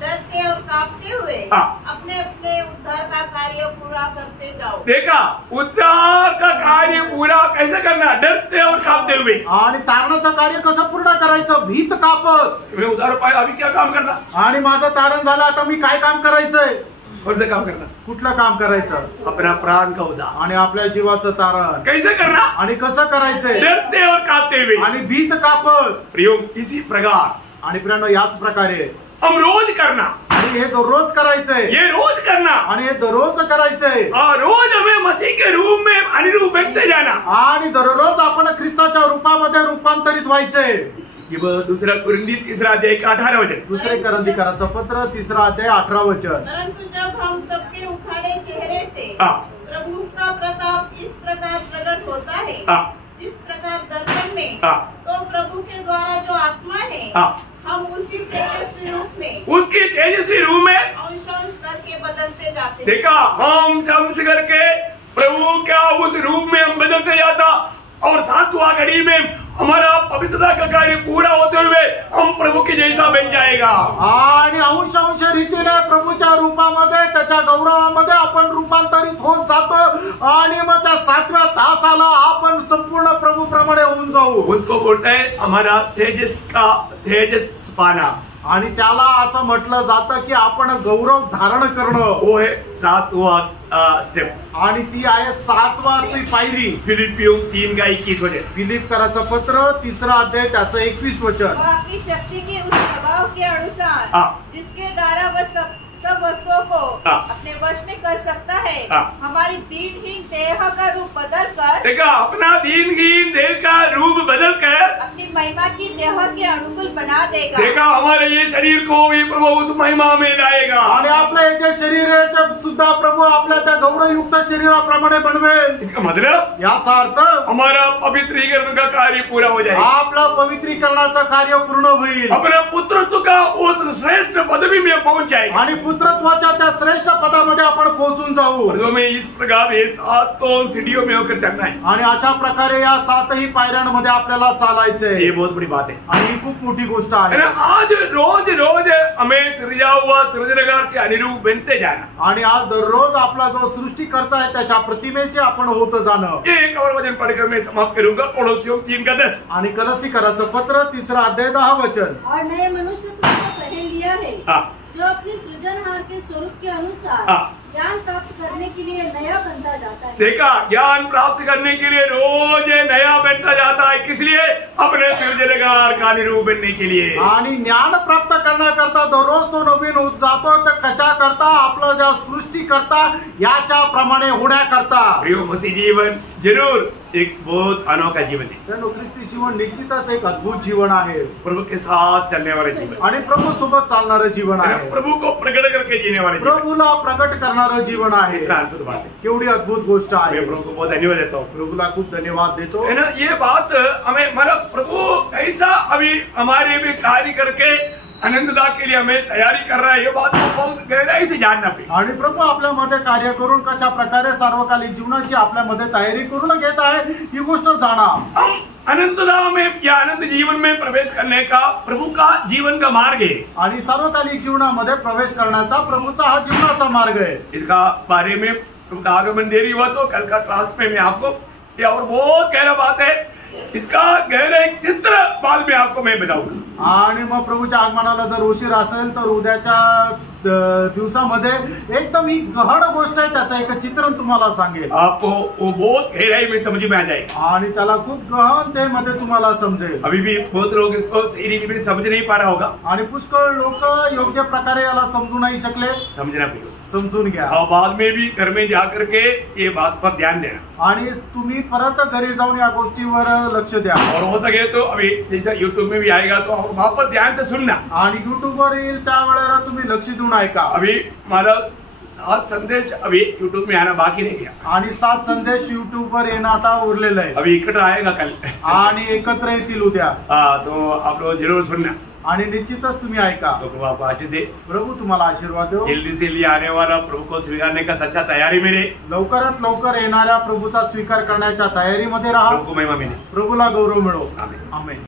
डरते और कांपते हुए अपने अपने उद्धार का कार्य पूरा करते जाओ। देखा, उद्धार का कार्य पूरा कैसे करना, डरते और कांपते हुए। आणि तारणाचं कार्य कसं पूर्ण करायचं, भीत कापत। मैं उद्धार पाया, अभी क्या काम करना, आणि माझं तारण झालं, आता मी काय काम करायचंय, कौन सा काम करना, कुठलं काम करायचं, अपना प्राण का उद्धार। आणि आपल्या जीवाचं तारण कैसे करना, आणि कसं करायचंय, डरते और कांपते हुए। आणि भीत कापत। प्रियो, इसी प्रकार आणि प्रियांनो याच प्रकारे हम रोज करना, आणि हे दररोज करायचंय, ये रोज करना, आणि हे दररोज करायचंय, और रोज हमें मसीह के रूप में अनुरूप बनते जाना, आणि दररोज आपण ख्रिस्ताच्या रूपामध्ये रूपांतरित व्हायचंय। ये वो दूसरा कुरिन्थी 3 अध्याय 18 वचन। दुसरे करंथीकरांचं पत्र 3 अध्याय 18 वचन। परंतु जब हम सबके उठाने चेहरे से प्रभु का प्रताप इस प्रकार प्रकट होता है, जिस प्रकार दर्पण में, तो प्रभु के द्वारा जो आत्मा है हम उसी तेजस्वी रूप में, उसकी तेजस्वी रूप में अंश अंश करके बदलते जाते हैं। देखा, हम अंश करके प्रभु क्या उस रूप में हम बदलते जाता, और 7वां घड़ी में हमारा पवित्रता का कार्य पूरा होते हुए हम प्रभु के जैसा बन जाएगा। आणि अंश अंश रीतीने प्रभूच्या रूपामध्ये त्याच्या गौरवामध्ये आपण रूपांतरित होत जातो, आणि मग त्या 7व्या तासाला आपण संपूर्ण प्रभू प्रमाणे होऊन जाऊ। उसको बोलते हैं हमारा तेजस पाना, आणि त्याला असं म्हटलं जातं की आपण गौरव धारण करणं, वो है 7वां स्टेप, आणि ती आहे 7वी पायरी। फिलिपियों 3:21 वचन। फिलिप्पीचं पत्र 3 अध्याय त्याचं 21 वचन। वह अपनी शक्ति के उस प्रभाव के अनुसार जिसके द्वारा वह सब वस्तुओं को अपने वश में कर सकता है, हमारी दीनहीन देह का रूप बदल कर, देखा, अपना दीनहीन देह का रूप बदल कर अपनी महिमा की देह के अनुकूल बना देगा। देखा, हमारे ये शरीर को भी प्रभु उस महिमा में लाएगा, आणि आपलं हे जे शरीर आहे ते सुद्धा प्रभू आपल्या त्या गौरवयुक्त शरीराप्रमाणे बनवेल। इसका मतलब याचा अर्थ हमारा पवित्रीकरण का कार्य पूरा हो जाएगा, आपलं पवित्रीकरणाचं कार्य पूर्ण होईल, अपने पुत्रत्व का उस श्रेष्ठ पदवी में पहुंच जाएगा, आणि पुत्रत्वाच्या त्या श्रेष्ठ पदामध्ये आपण पोहोचून जाऊ। और हमें इस प्रकार ये 7 सीढ़ियों में होकर चलना है, आणि अशा प्रकारे या 7ही पायऱ्यांमध्ये आपल्याला चालायचंय। ये बहुत बड़ी बात है, आणि ही खूप मोठी गोष्ट आहे। आज रोज रोज हमें सृजा हुआ सृजनकार के अनुरूप बनते जाना, आणि आज दररोज आपला जो सृष्टिकर्ता आहे त्याच्या प्रतिमेचे आपण होत जाणं। ये एक और वचन पढ़कर मैं समाप्त करूंगा, कोलोसियों 3:10। आणि कलसीकराचं पत्र 3 अध्याय 10 वचन। और नए मनुष्य को पहन लिया है, जो अपने सृजनहार के स्वरूप के अनुसार ज्ञान प्राप्त करने के लिए नया बनता जाता है। देखा, ज्ञान प्राप्त करने के लिए रोज नया बनता जाता है, किस लिए, अपने सृजनकार का अनुरूप बनने के लिए। आणि ज्ञान प्राप्त करण्याकरता दररोज तो नवीन होत जातो, तर कशा करता, आपलं ज्या सृष्टी करता याच्या प्रमाणे होण्याकरता। प्रिय मसीह जीवन जरूर एक बहुत अनोखा जीवन है, ख्रिस्ती जीवन निश्चितच एक अद्भुत जीवन आहे, प्रभु के साथ चलने वाला जीवन, आणि प्रभू सोबत चालणारं जीवन आहे, प्रभु को प्रकट करके जीने वाले जीवन, प्रभूला प्रकट करणारं जीवन आहे। अद्भुत बात है, केवढी अद्भुत गोष्ट आहे। मैं प्रभु को बहुत धन्यवाद देता हूँ, प्रभूला खूप धन्यवाद देतो। है ना, ये बात हमें मतलब प्रभु कैसा अभी हमारे भी कार्य करके आनंददा के लिए हमें तैयारी कर रहा है, ये बात को बहुत गहराई से जानना पे। आणि प्रभू आपल्यामध्ये कार्य करून कशा प्रकारे सार्वकालिक जीवनाची आपल्यामध्ये तयारी करून घेत आहे ही गोष्ट जाणा। हम आनंददा में या आनंद जीवन में प्रवेश करने का प्रभु का जीवन का मार्ग है, आणि सार्वकालिक जीवनामध्ये प्रवेश करण्याचा प्रभूचा हा जीवनाचा मार्ग आहे। इसका बारे में तुमका आगमन देरी हुआ तो कल का क्लास में मैं आपको ये और बहुत गहरा बात है, इसका गहरा एक चित्र बाद में आपको मैं बताऊंगा। आणि मग प्रभूच्या आगमनाला जर उशीर असेल तर उद्याच्या दिवसामध्ये एकदम ही गहन गोष्ट आहे, त्याचं एक चित्रण तुम्हाला सांगेल, आपको वो बहुत गहराई में समझ में आ जाएगा, आणि त्याला खूप गहन ते मध्ये तुम्हाला समजेल। अभी भी बहुत लोग इसको सही रीति में समझ नहीं पा रहा होगा, आणि पुष्कळ लोक योग्य प्रकारे याला समजू नाही शकले, समझना पड़ेगा, समजून घ्या और बाद में भी घर में जाकर के ये बात पर ध्यान देना आणि तुम्ही परत घरी जाऊन या गोष्टीवर लक्ष द्या और हो सके तो अभी जैसा यूट्यूब में भी आएगा तो वहाँ पर ध्यान से सुनना आणि युट्यूबवर येईल त्यावेळेला तुम्ही लक्ष देऊन ऐका अभी हमारा 7 संदेश अभी यूट्यूब में आना बाकी नहीं गया आणि 7 संदेश युट्यूबवर येणं आता उरलेलं आहे अभी इकट्ठा आएगा कल आणि एकत्र येतील उद्या तो आप लोग जरूर सुनना आणि निश्चितच तुम्ही ऐका तो प्रभु आपको आशीष दे प्रभू तुम्हाला आशीर्वाद देव जल्दी से लिए आने वाला प्रभु को स्वीकारने का सच्चा तैयारी में रहे लवकरात लवकर येणाऱ्या प्रभूचा स्वीकार करण्याच्या तयारीमध्ये राहा प्रभु को महिमा मिले प्रभूला गौरव मिळो आमीन आमेन